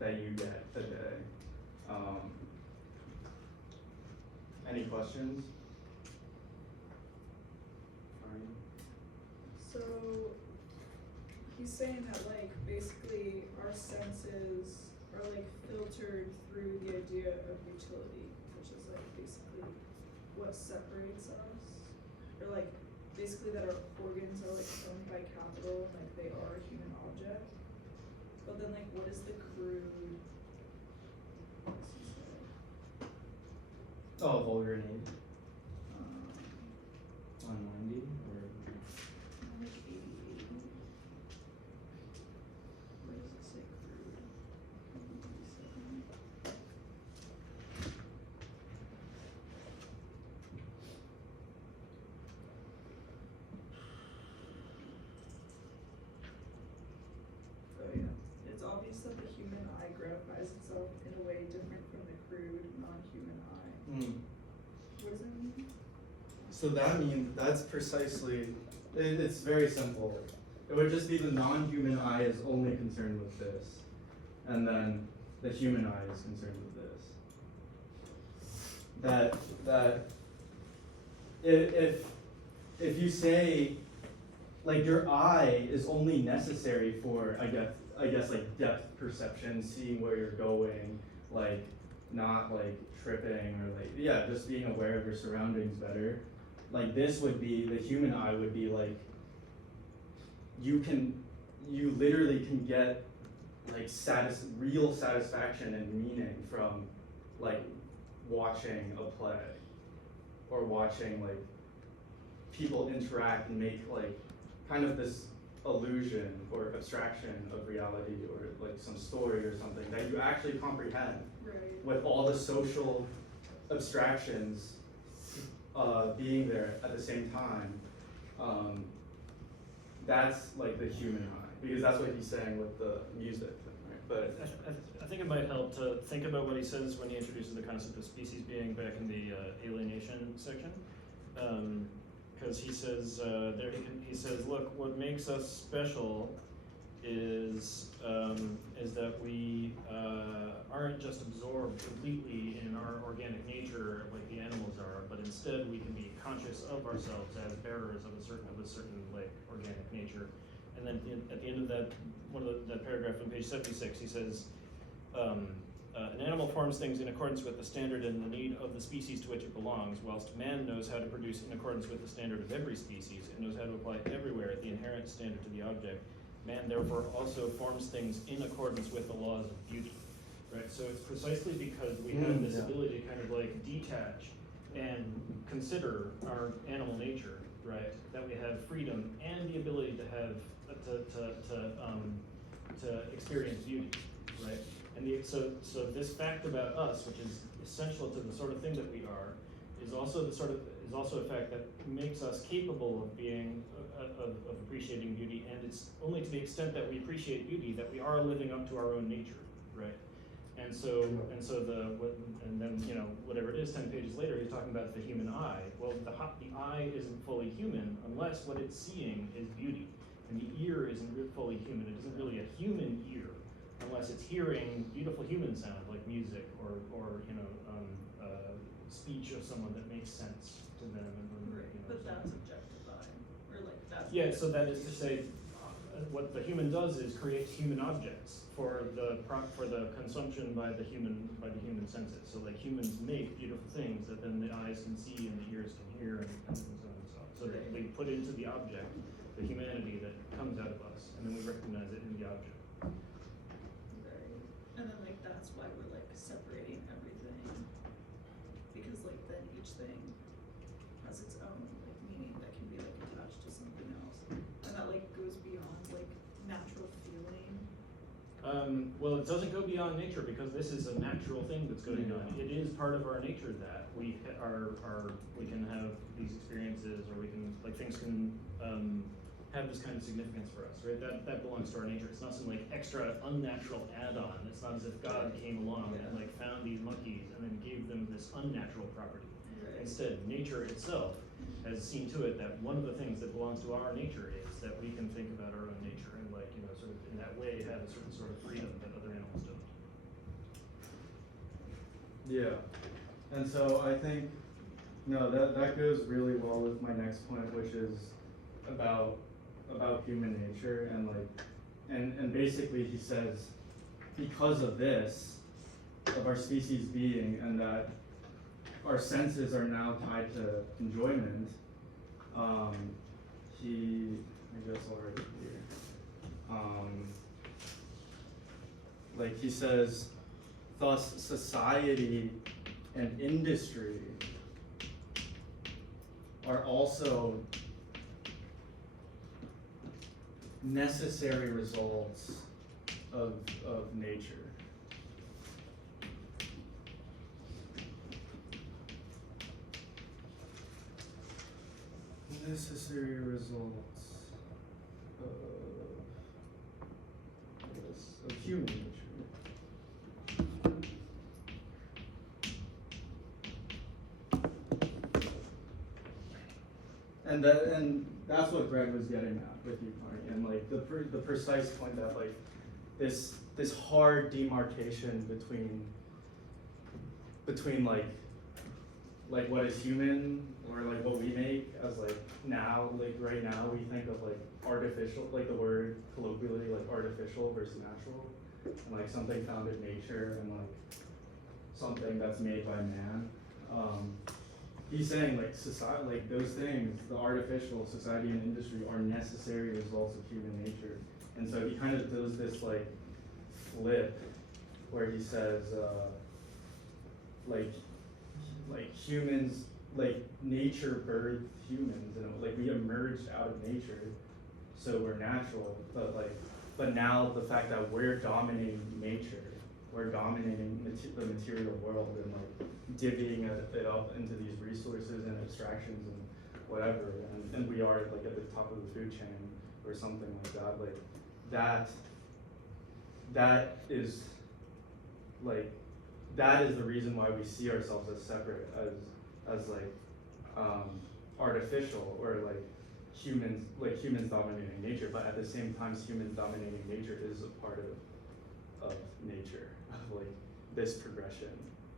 you get a day. Any questions? Fine. So he's saying that like basically our senses are like filtered through the idea of utility, which is like basically what separates us, or like basically that our organs are like owned by capital and like they are a human object. But then like what is the crude? What's he say? Oh, vulgar need. Um, 190 or like 80. Where does it say crude? 187. Oh yeah. It's obvious that the human eye gratifies itself in a way different from the crude, non-human eye. What does that mean? So that means that's precisely, it's very simple. It would just be the non-human eye is only concerned with this, and then the human eye is concerned with this. That if you say like your eye is only necessary for I guess like depth perception, seeing where you're going, like not like tripping or like just being aware of your surroundings better. Like this would be the human eye would be like you literally can get like real satisfaction and meaning from like watching a play or watching like people interact and make like kind of this illusion or abstraction of reality or like some story or something that you actually comprehend Right. with all the social abstractions being there at the same time. That's like the human eye, because that's what he's saying with the music thing, right? But I think it might help to think about what he says when he introduces the concept of species being back in the alienation section. Because he says he says, look, what makes us special is that we aren't just absorbed completely in our organic nature like the animals are, but instead we can be conscious of ourselves as bearers of a certain like organic nature. And then at the end of that that paragraph on page 76, he says, an animal forms things in accordance with the standard and the need of the species to which it belongs, whilst man knows how to produce in accordance with the standard of every species and knows how to apply everywhere the inherent standard to the object. Man therefore also forms things in accordance with the laws of beauty, right? So it's precisely because we have this ability to kind of like detach and consider our animal nature, right? That we have freedom and the ability to have to experience beauty, right? And so this fact about us, which is essential to the sort of thing that we are, is also a fact that makes us capable of being of appreciating beauty, and it's only to the extent that we appreciate beauty that we are living up to our own nature, right? And then whatever it is, 10 pages later, he's talking about the human eye. Well, the eye isn't fully human unless what it's seeing is beauty, and the ear isn't fully human. It isn't really a human ear unless it's hearing beautiful human sound like music or speech of someone that makes sense to them. But that's objectifying, or like that's. Yeah, so that is to say, what the human does is create human objects for the consumption by the human senses. So like humans make beautiful things that then the eyes can see and the ears can hear and so on and so on. So that they put into the object the humanity that comes out of us, and then we recognize it in the object. Right. And then like that's why we're like separating everything, because like then each thing has its own like meaning that can be like attached to something else, and that like goes beyond like natural feeling. Well, it doesn't go beyond nature because this is a natural thing that's going on. It is part of our nature that we we can have these experiences, or we can like things can have this kind of significance for us, right? That belongs to our nature. It's not some like extra unnatural add-on. It's not as if God came along and like found these monkeys and then gave them this unnatural property. Right. Instead, nature itself has seen to it that one of the things that belongs to our nature is that we can think about our own nature and like, you know, sort of in that way have a certain sort of freedom that other animals don't. Yeah, and so I think, no, that goes really well with my next point, which is about human nature and like, and basically he says, because of this, of our species being, and that our senses are now tied to enjoyment, I guess I'll write it here. Like he says, thus society and industry are also necessary results of nature. Necessary results of human nature. And that's what Greg was getting at with you, Carnegie, and like the precise point that like this hard demarcation between like what is human or like what we make as like now, like right now we think of like artificial, like the word colloquially like artificial versus natural, and like something found in nature and like something that's made by man. He's saying like society, like those things, the artificial, society and industry are necessary results of human nature. And so he kind of does this like flip where he says like humans, like nature birthed humans, and like we emerged out of nature, so we're natural, but now the fact that we're dominating nature, we're dominating the material world and like divvying it up into these resources and abstractions and whatever, and we are like at the top of the food chain or something like that. Like that is the reason why we see ourselves as separate, as like artificial or like humans dominating nature, but at the same time humans dominating nature is a part of nature, of like this progression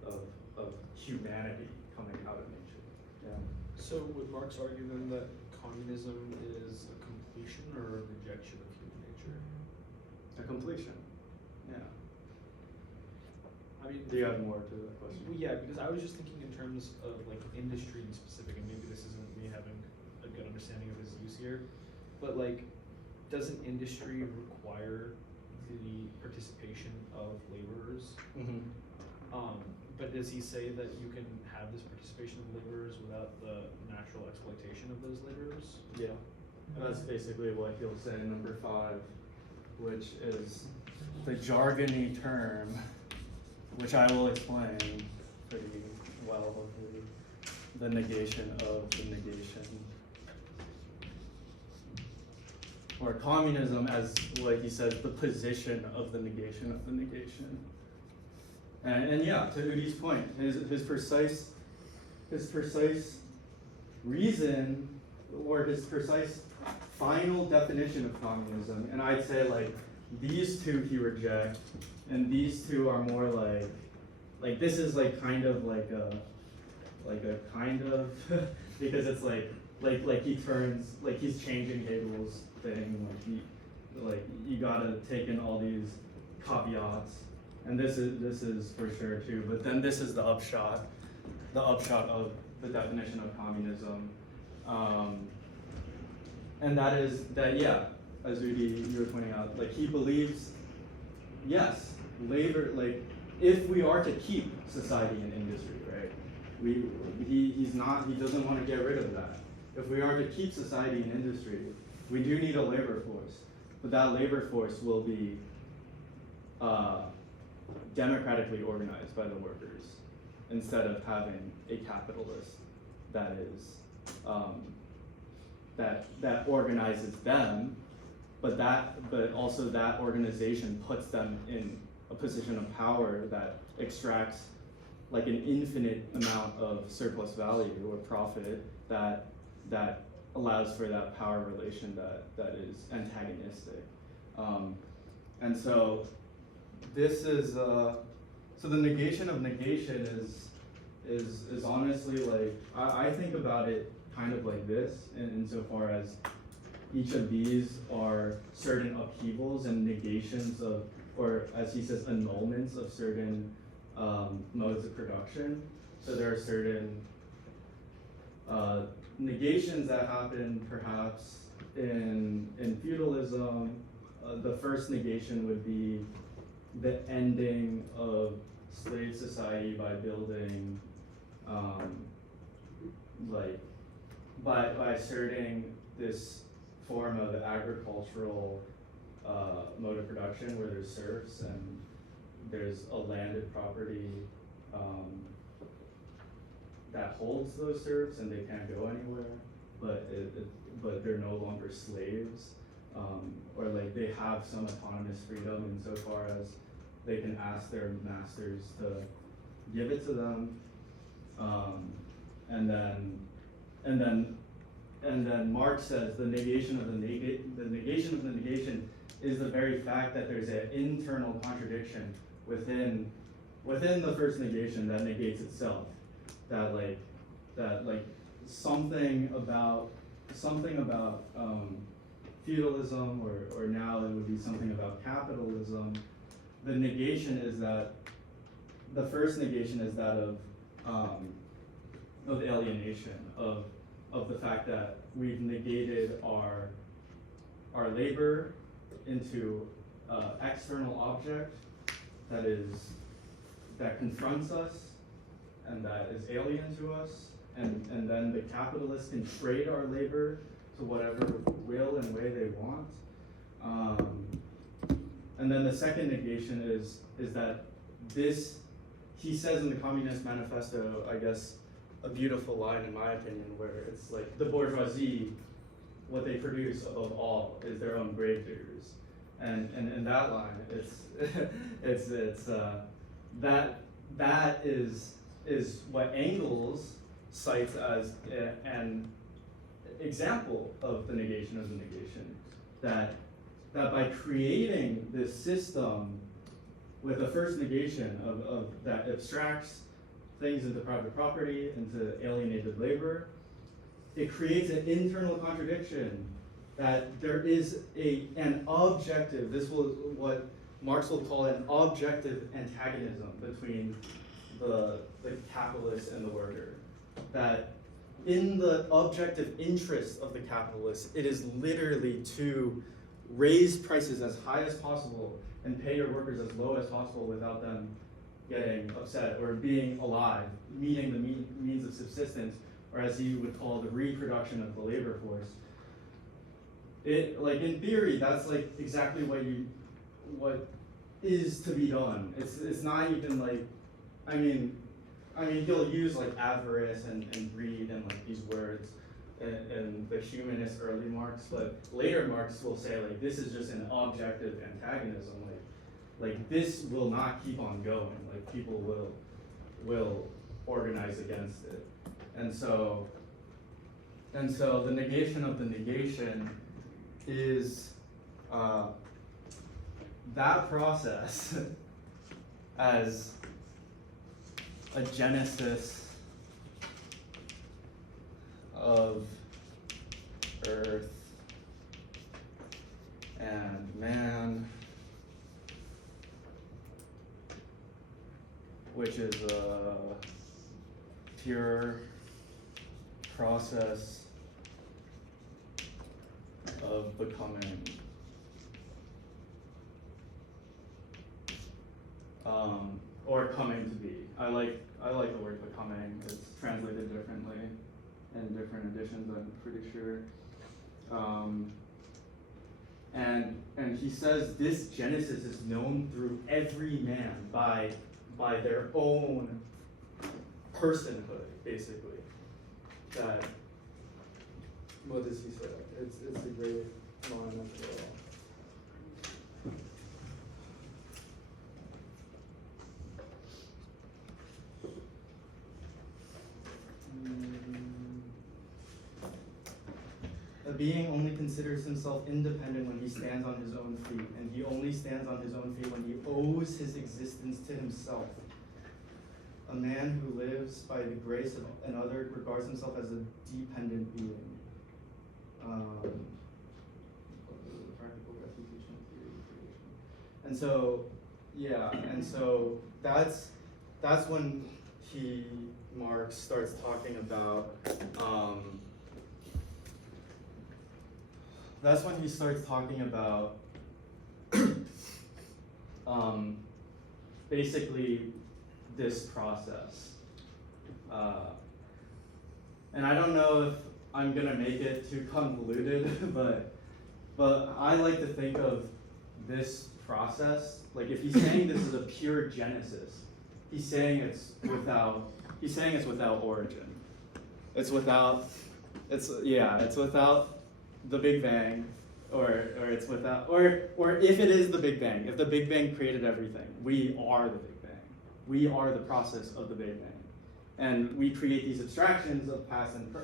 of humanity coming out of nature. Yeah. So would Marx argue then that communism is a completion or a rejection of human nature? A completion. Yeah. I mean, Do you have more to that question? well, yeah, because I was just thinking in terms of like industry in specific, and maybe this isn't me having a good understanding of his use here, but like, doesn't industry require the participation of laborers? Mm-hmm. But does he say that you can have this participation of laborers without the natural exploitation of those laborers? Yeah. And that's basically what he'll say in number 5, which is the jargony term, which I will explain pretty well, hopefully, the negation of the negation. Or communism as, like he says, the position of the negation of the negation. And yeah, to Udi's point, his precise reason, or his precise final definition of communism, and I'd say like these two he rejects, and these two are more like this is like kind of like a kind of because it's like he turns, like he's changing Hegel's thing, like you gotta take in all these caveats, and this is for sure too, but then this is the upshot of the definition of communism, and that is that, yeah, as Udi, you were pointing out, like he believes, yes, labor, like if we are to keep society and industry, right, he doesn't want to get rid of that. If we are to keep society and industry, we do need a labor force, but that labor force will be democratically organized by the workers, instead of having a capitalist that is that organizes them, but also that organization puts them in a position of power that extracts like an infinite amount of surplus value or profit that that allows for that power relation that is antagonistic. And so this is so the negation of negation is honestly like I think about it kind of like this insofar as each of these are certain upheavals and negations of, or as he says, annulments of certain modes of production. So there are certain negations that happen perhaps in feudalism. The first negation would be the ending of slave society by building, by asserting this form of agricultural mode of production where there's serfs and there's a landed property that holds those serfs and they can't go anywhere, but they're no longer slaves, or like they have some autonomous freedom insofar as they can ask their masters to give it to them, and then Marx says the negation of the negation of the negation is the very fact that there's an internal contradiction within the first negation that negates itself. That something about feudalism, or now it would be something about capitalism. The negation is that the first negation is that of alienation, of the fact that we've negated our labor into external object that confronts us and that is alien to us, and then the capitalists can trade our labor to whatever will and way they want. And then the second negation is that this, he says in the Communist Manifesto, I guess, a beautiful line in my opinion, where it's like the bourgeoisie, what they produce above all is their own grave diggers. And in that line, that is what Engels cites as an example of the negation of the negation. That by creating this system with the first negation of that abstracts things into private property, into alienated labor, it creates an internal contradiction that there is an objective, this was what Marx will call an objective antagonism between the capitalist and the worker. That in the objective interest of the capitalist, it is literally to raise prices as high as possible and pay your workers as low as possible without them getting upset or being alive, meeting the means of subsistence, or as he would call the reproduction of the labor force. It, like in theory, that's like exactly what is to be done. It's not even like, I mean he'll use like avarice and greed and like these words in the humanist early Marx, but later Marx will say like this is just an objective antagonism. Like this will not keep on going. Like people will organize against it, and so the negation of the negation is that process as a genesis of earth and man, which is a pure process of becoming. Or coming to be. I like the word becoming. It's translated differently in different editions, I'm pretty sure. And he says this genesis is known through every man by their own personhood, basically. That, what does he say? It's a great line as well. being only considers himself independent when he stands on his own feet, and he only stands on his own feet when he owes his existence to himself. A man who lives by the grace of another regards himself as a dependent being. Practical refutation theory creation. And so, yeah, and so that's when Marx starts talking about basically this process. And I don't know if I'm gonna make it too convoluted, but I like to think of this process, like if he's saying this is a pure genesis, he's saying it's without origin. It's without the Big Bang, or it's without, or if it is the Big Bang, if the Big Bang created everything, we are the Big Bang. We are the process of the Big Bang. And we create these abstractions of past and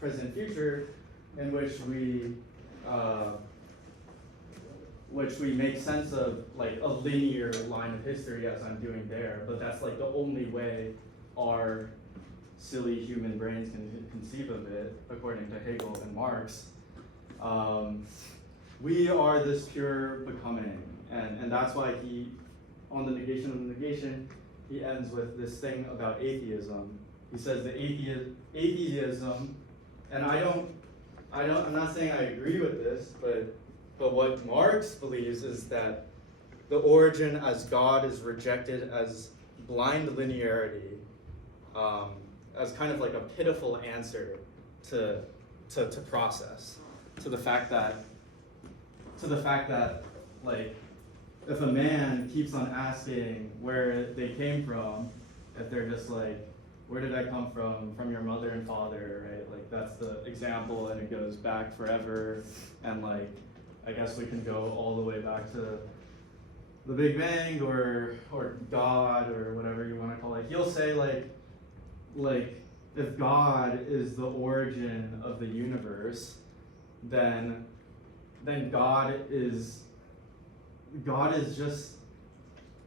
present, future, in which we make sense of like a linear line of history, as I'm doing there, but that's like the only way our silly human brains can conceive of it, according to Hegel and Marx. We are this pure becoming, and that's why on the negation of the negation, he ends with this thing about atheism. He says the atheism, and I'm not saying I agree with this, but what Marx believes is that the origin as God is rejected as blind linearity, as kind of like a pitiful answer to process, to the fact that like if a man keeps on asking where they came from, if they're just like, where did I come from? From your mother and father, right? Like that's the example, and it goes back forever, and like I guess we can go all the way back to the Big Bang or God or whatever you want to call it. He'll say like if God is the origin of the universe, then God is just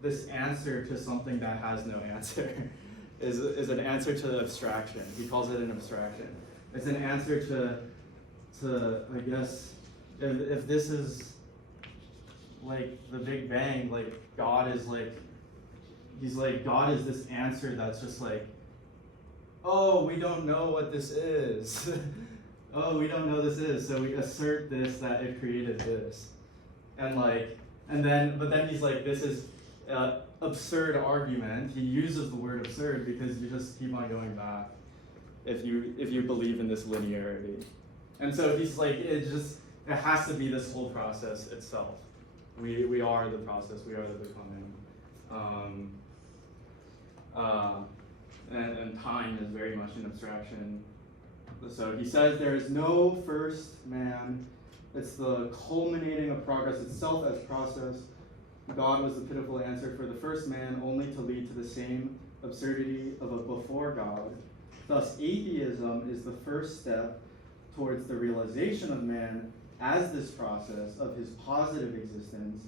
this answer to something that has no answer. is an answer to the abstraction. He calls it an abstraction. It's an answer to I guess if this is like the Big Bang, like God is like, he's like, God is this answer that's just like, oh, we don't know what this is. Oh, we don't know this is, so we assert this, that it created this. And like, but then he's like, this is absurd argument. He uses the word absurd because you just keep on going back if you believe in this linearity. And so he's like, it has to be this whole process itself. We are the process, we are the becoming. And time is very much an abstraction. So he says there is no first man. It's the culminating of progress itself as process. God was the pitiful answer for the first man, only to lead to the same absurdity of a before God. Thus, atheism is the first step towards the realization of man as this process of his positive existence.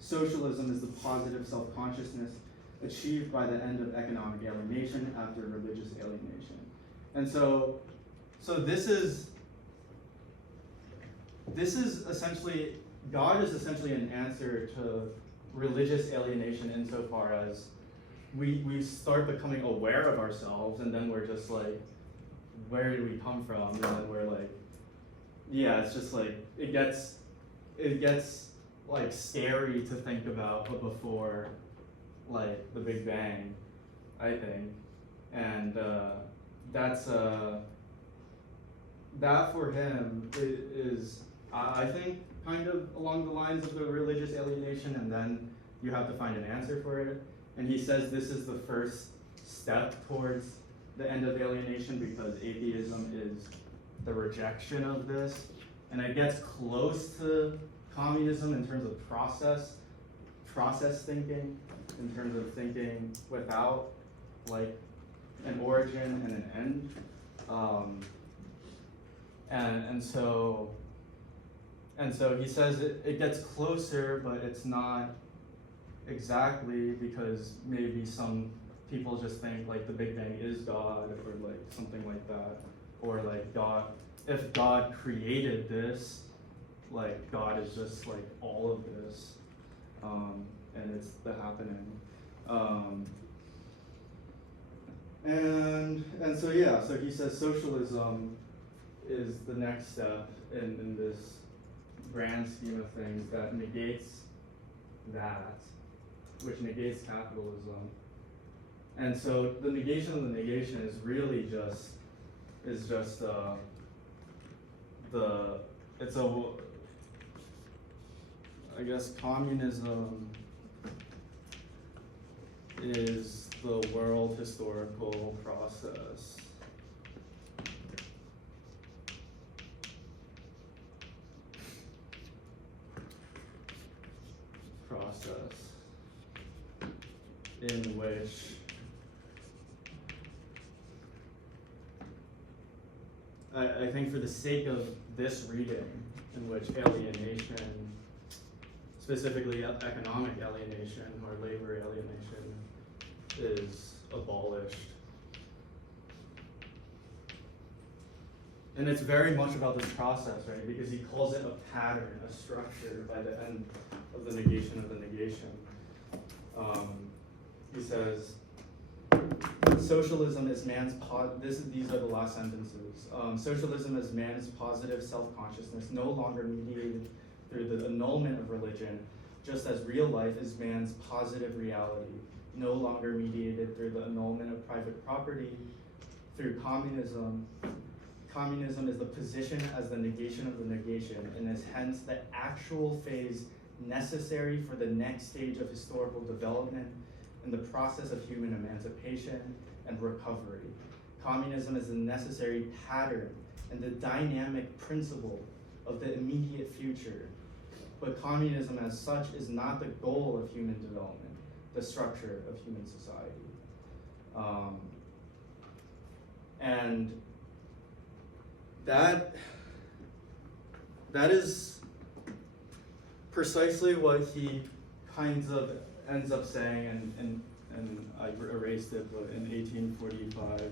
Socialism is the positive self-consciousness achieved by the end of economic alienation after religious alienation. And so this is essentially, God is essentially an answer to religious alienation insofar as we start becoming aware of ourselves, and then we're just like, where did we come from? And then we're like, yeah, it's just like, it gets like scary to think about, but before like the Big Bang, I think. And that's that for him is I think kind of along the lines of the religious alienation, and then you have to find an answer for it. And he says this is the first step towards the end of alienation, because atheism is the rejection of this. And it gets close to communism in terms of process thinking, in terms of thinking without like an origin and an end. and so he says it gets closer, but it's not exactly, because maybe some people just think like the Big Bang is God, or like something like that, or like God, if God created this, like God is just like all of this, and it's the happening, and so yeah, so he says socialism is the next step in this grand scheme of things that negates that, which negates capitalism. And so the negation of the negation is really just I guess communism is the world historical process. In which I think, for the sake of this reading, in which alienation, specifically economic alienation or labor alienation, is abolished. And it's very much about this process, right? Because he calls it a pattern, a structure by the end of the negation of the negation. He says, socialism is man's these are the last sentences. Socialism is man's positive self-consciousness, no longer mediated through the annulment of religion, just as real life is man's positive reality, no longer mediated through the annulment of private property. Through communism, communism is the position as the negation of the negation, and is hence the actual phase necessary for the next stage of historical development in the process of human emancipation and recovery. Communism is a necessary pattern and the dynamic principle of the immediate future. But communism as such is not the goal of human development, the structure of human society. And that is precisely what he kind of ends up saying, and I erased it, but in 1845,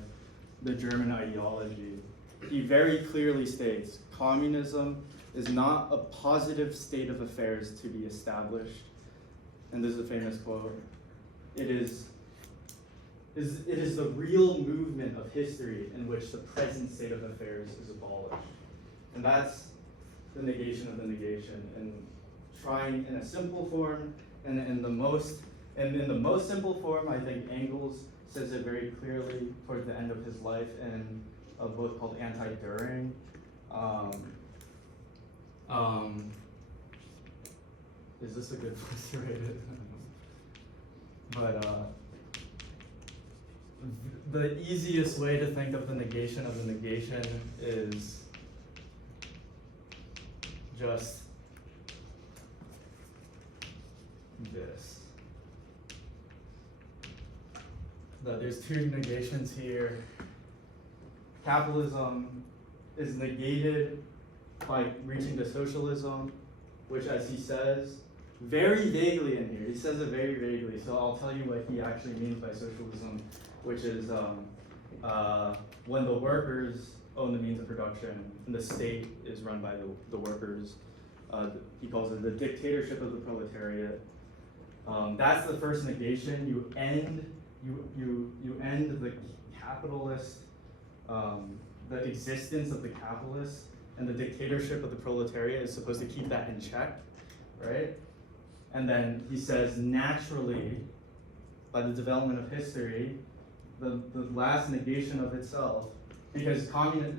the German ideology. He very clearly states, communism is not a positive state of affairs to be established. And this is a famous quote. It is the real movement of history in which the present state of affairs is abolished. And that's the negation of the negation. And trying in a simple form, and in the most simple form, I think Engels says it very clearly towards the end of his life in a book called Anti-Düring. Is this a good place to rate it? But the easiest way to think of the negation is just this. That there's two negations here. Capitalism is negated by reaching to socialism, which, as he says, very vaguely in here, he says it very vaguely, so I'll tell you what he actually means by socialism, which is when the workers own the means of production and the state is run by the workers. He calls it the dictatorship of the proletariat. That's the first negation. You end the capitalist, the existence of the capitalists, and the dictatorship of the proletariat is supposed to keep that in check, right? And then he says, naturally, by the development of history, the last negation of itself, because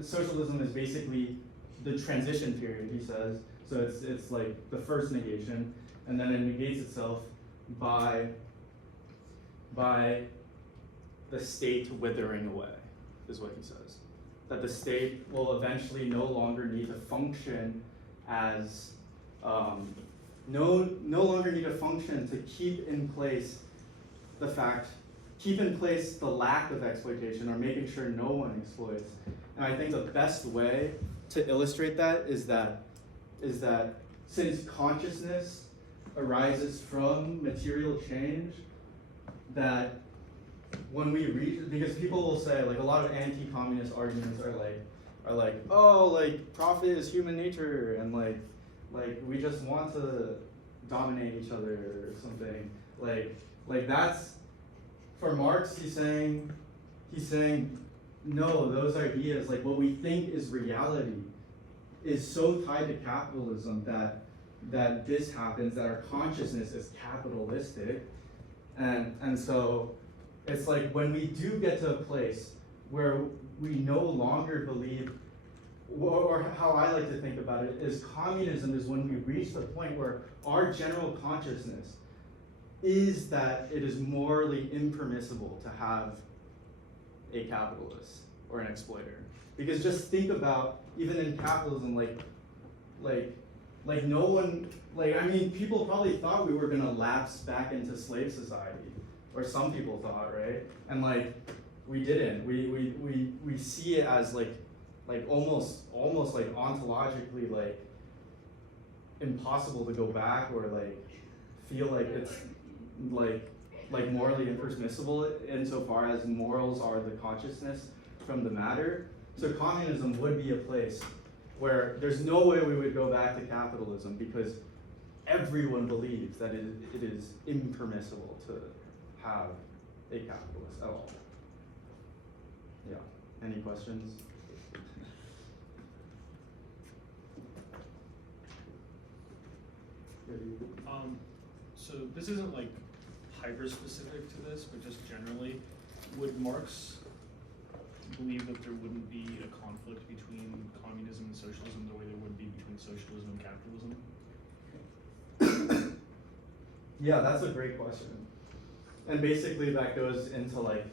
socialism is basically the transition period, he says, so it's like the first negation, and then it negates itself by the state withering away, is what he says. That the state will eventually no longer need to function as, no longer need to function to keep in place the fact, keep in place the lack of exploitation or making sure no one exploits. And I think the best way to illustrate that is that since consciousness arises from material change, that when we reach, because people will say, like, a lot of anti-communist arguments are like, oh, like, profit is human nature, and like we just want to dominate each other or something. Like that's, for Marx, he's saying no, those ideas, like what we think is reality, is so tied to capitalism that this happens, that our consciousness is capitalistic, and so it's like when we do get to a place where we no longer believe, or how I like to think about it, is communism is when we reach the point where our general consciousness is that it is morally impermissible to have a capitalist or an exploiter. Because just think about, even in capitalism, like no one, like, I mean, people probably thought we were gonna lapse back into slave society, or some people thought, right? And like, we didn't. We see it as like almost like ontologically like impossible to go back, or like feel like it's like morally impermissible insofar as morals are the consciousness from the matter. So communism would be a place where there's no way we would go back to capitalism, because everyone believes that it is impermissible to have a capitalist at all. Yeah. Any questions? So this isn't like hyper specific to this, but just generally, would Marx believe that there wouldn't be a conflict between communism and socialism the way there would be between socialism and capitalism? Yeah, that's a great question. And basically that goes into like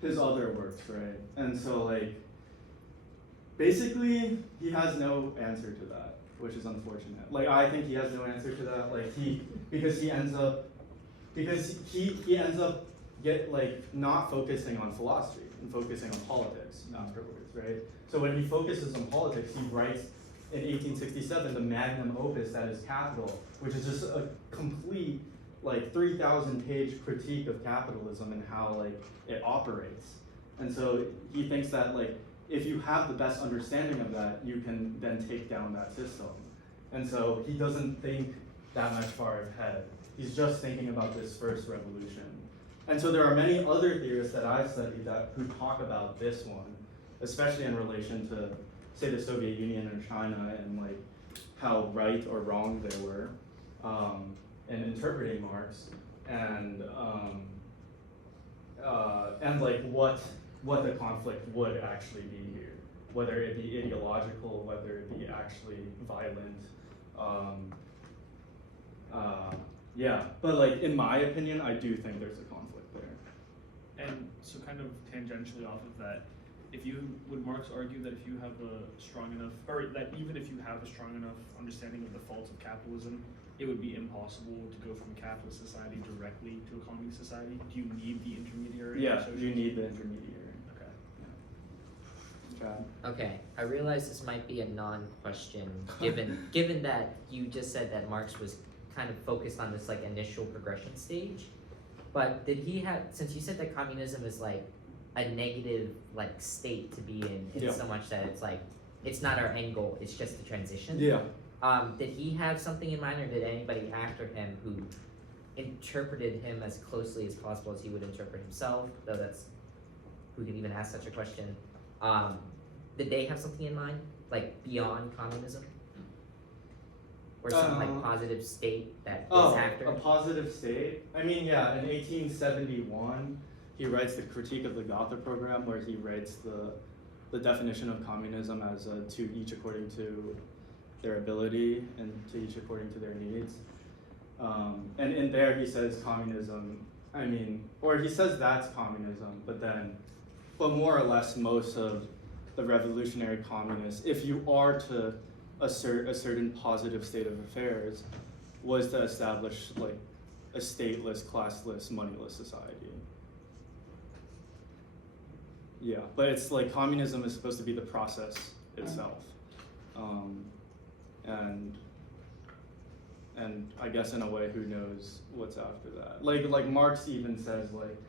his other works, right? And so like, basically he has no answer to that, which is unfortunate. Like, I think he has no answer to that. Like because he ends up not focusing on philosophy and focusing on politics afterwards, right? So when he focuses on politics, he writes in 1867 the magnum opus that is Capital, which is just a complete like 3,000 page critique of capitalism and how like it operates. And so he thinks that like if you have the best understanding of that, you can then take down that system. And so he doesn't think that much far ahead. He's just thinking about this first revolution. And so there are many other theorists that I've studied who talk about this one, especially in relation to, say, the Soviet Union and China, and like how right or wrong they were in interpreting Marx, and like what the conflict would actually be here, whether it be ideological, whether it be actually violent. Yeah, but like in my opinion, I do think there's a conflict there. And so kind of tangentially off of that, would Marx argue that if you have a strong enough, or that even if you have a strong enough understanding of the faults of capitalism, it would be impossible to go from a capitalist society directly to a communist society? Do you need the intermediary? Yeah, you need the intermediary. Okay. Chad? Okay, I realize this might be a non-question, given that you just said that Marx was kind of focused on this like initial progression stage. But did he have, since you said that communism is like a negative like state to be in Yeah. so much that it's like, it's not our end goal, it's just the transition? Yeah. Did he have something in mind, or did anybody after him who interpreted him as closely as possible as he would interpret himself, though that's, who could even ask such a question, did they have something in mind, like beyond communism? Or some like positive state that is after? A positive state? I mean, yeah, in 1871, he writes the Critique of the Gotha Program, where he writes the definition of communism as to each according to their ability and to each according to their needs. And in there he says communism, or he says that's communism, but more or less most of the revolutionary communists, if you are to assert a certain positive state of affairs, was to establish like a stateless, classless, moneyless society. Yeah, but it's like communism is supposed to be the process itself, and I guess in a way, who knows what's after that? Like Marx even says that,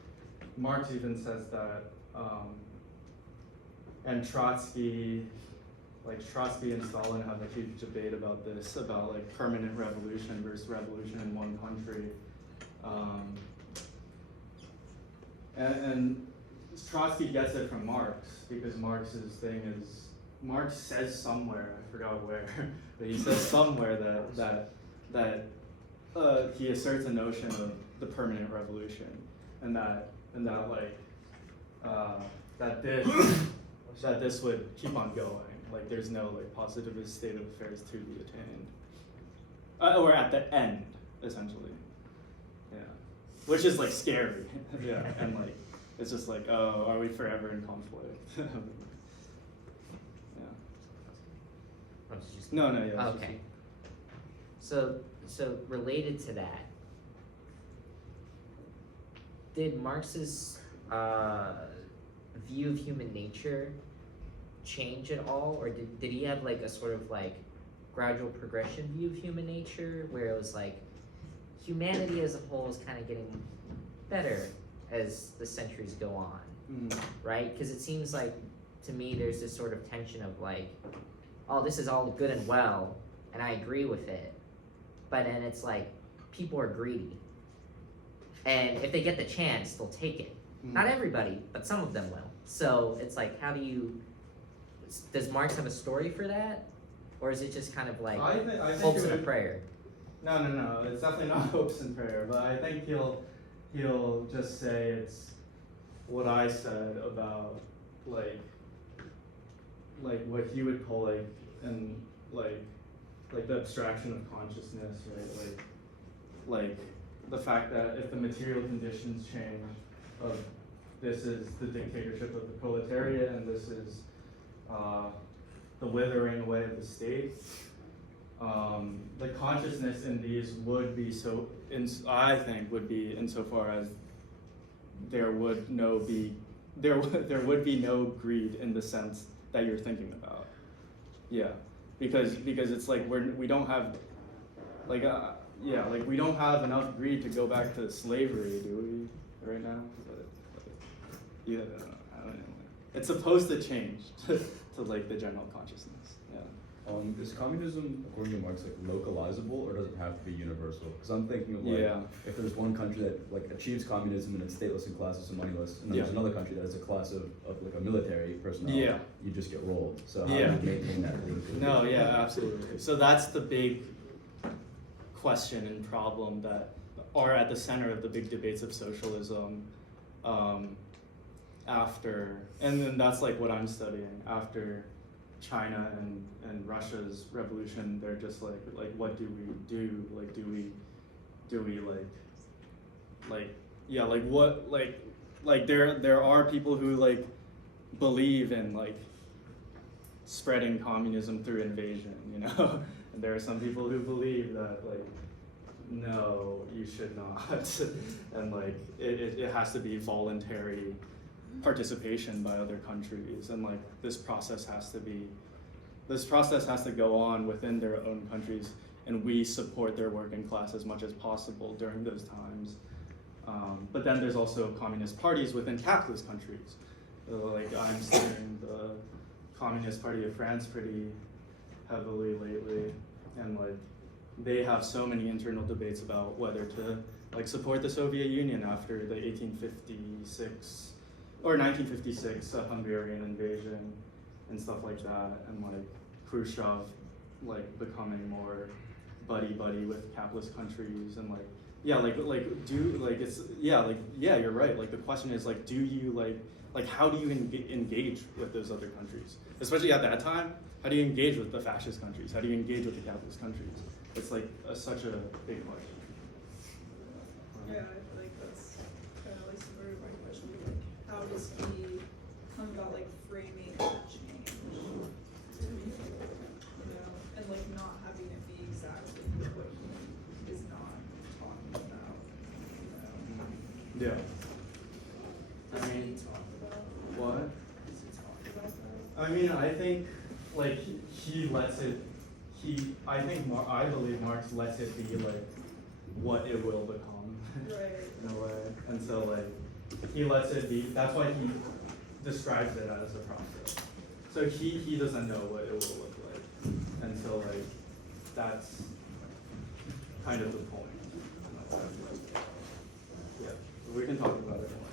and Trotsky and Stalin have a huge debate about this, about like permanent revolution versus revolution in one country, and Trotsky gets it from Marx, because Marx's thing is, Marx says somewhere, I forgot where, but he says somewhere that he asserts a notion of the permanent revolution, and that this would keep on going, like there's no like positivist state of affairs to be attained, or at the end, essentially, yeah, which is like scary, yeah, and like it's just like, oh, are we forever in conflict? Yeah. Oh, did you- No, yeah. it's just- Okay. So related to that, did Marx's view of human nature change at all, or did he have like a sort of like gradual progression view of human nature, where it was like humanity as a whole is kind of getting better as the centuries go on, right? Because it seems like to me there's this sort of tension of like, oh, this is all good and well, and I agree with it, but then it's like people are greedy, and if they get the chance, they'll take it. Not everybody, but some of them will. So it's like, does Marx have a story for that, or is it just kind of like I think hopes it and a would- prayer? No, it's definitely not hopes and prayer, but I think he'll just say it's what I said about like what he would call like the abstraction of consciousness, right? Like the fact that if the material conditions change, this is the dictatorship of the proletariat, and this is the withering away of the state. The consciousness in these would be I think would be insofar as there would be no greed in the sense that you're thinking about. Yeah, because it's like we don't have we don't have enough greed to go back to slavery, do we? Right now, yeah, I don't know. It's supposed to change to like the general consciousness. Yeah. Is communism, according to Marx, like localizable, or does it have to be universal? Because I'm thinking of like, if there's one country that like achieves communism and it's stateless and classless and moneyless, and then there's another country that is a class of like a military personnel, you just get rolled. So how do you maintain that link? No, yeah, absolutely. So that's the big question and problem that are at the center of the big debates of socialism. And then that's like what I'm studying after China and Russia's revolution. They're just like what do we do? Like do we there are people who like believe in like spreading communism through invasion, you know? And there are some people who believe that like no, you should not. And like it has to be voluntary participation by other countries, and like this process has to go on within their own countries, and we support their working class as much as possible during those times. But then there's also communist parties within capitalist countries. Like I'm studying the Communist Party of France pretty heavily lately, and like they have so many internal debates about whether to like support the Soviet Union after the 1856 or 1956 Hungarian invasion and stuff like that, and like Khrushchev like becoming more buddy with capitalist countries, and like you're right. Like the question is like, do you like how do you engage with those other countries, especially at that time? How do you engage with the fascist countries? How do you engage with the capitalist countries? It's like such a big question. Yeah, I feel like that's kind of like similar to my question. Like, how does he come about like framing that change? You know, and like not having it be exactly what he is not talking about. You know? Yeah. I mean, Talk about. what? I mean, I think like he lets it. I believe Marx lets it be like what it will become Right. in a way, and so like he lets it be. That's why he describes it as a process. So he doesn't know what it will look like, and so like that's kind of the point. Yeah, we can talk about it more.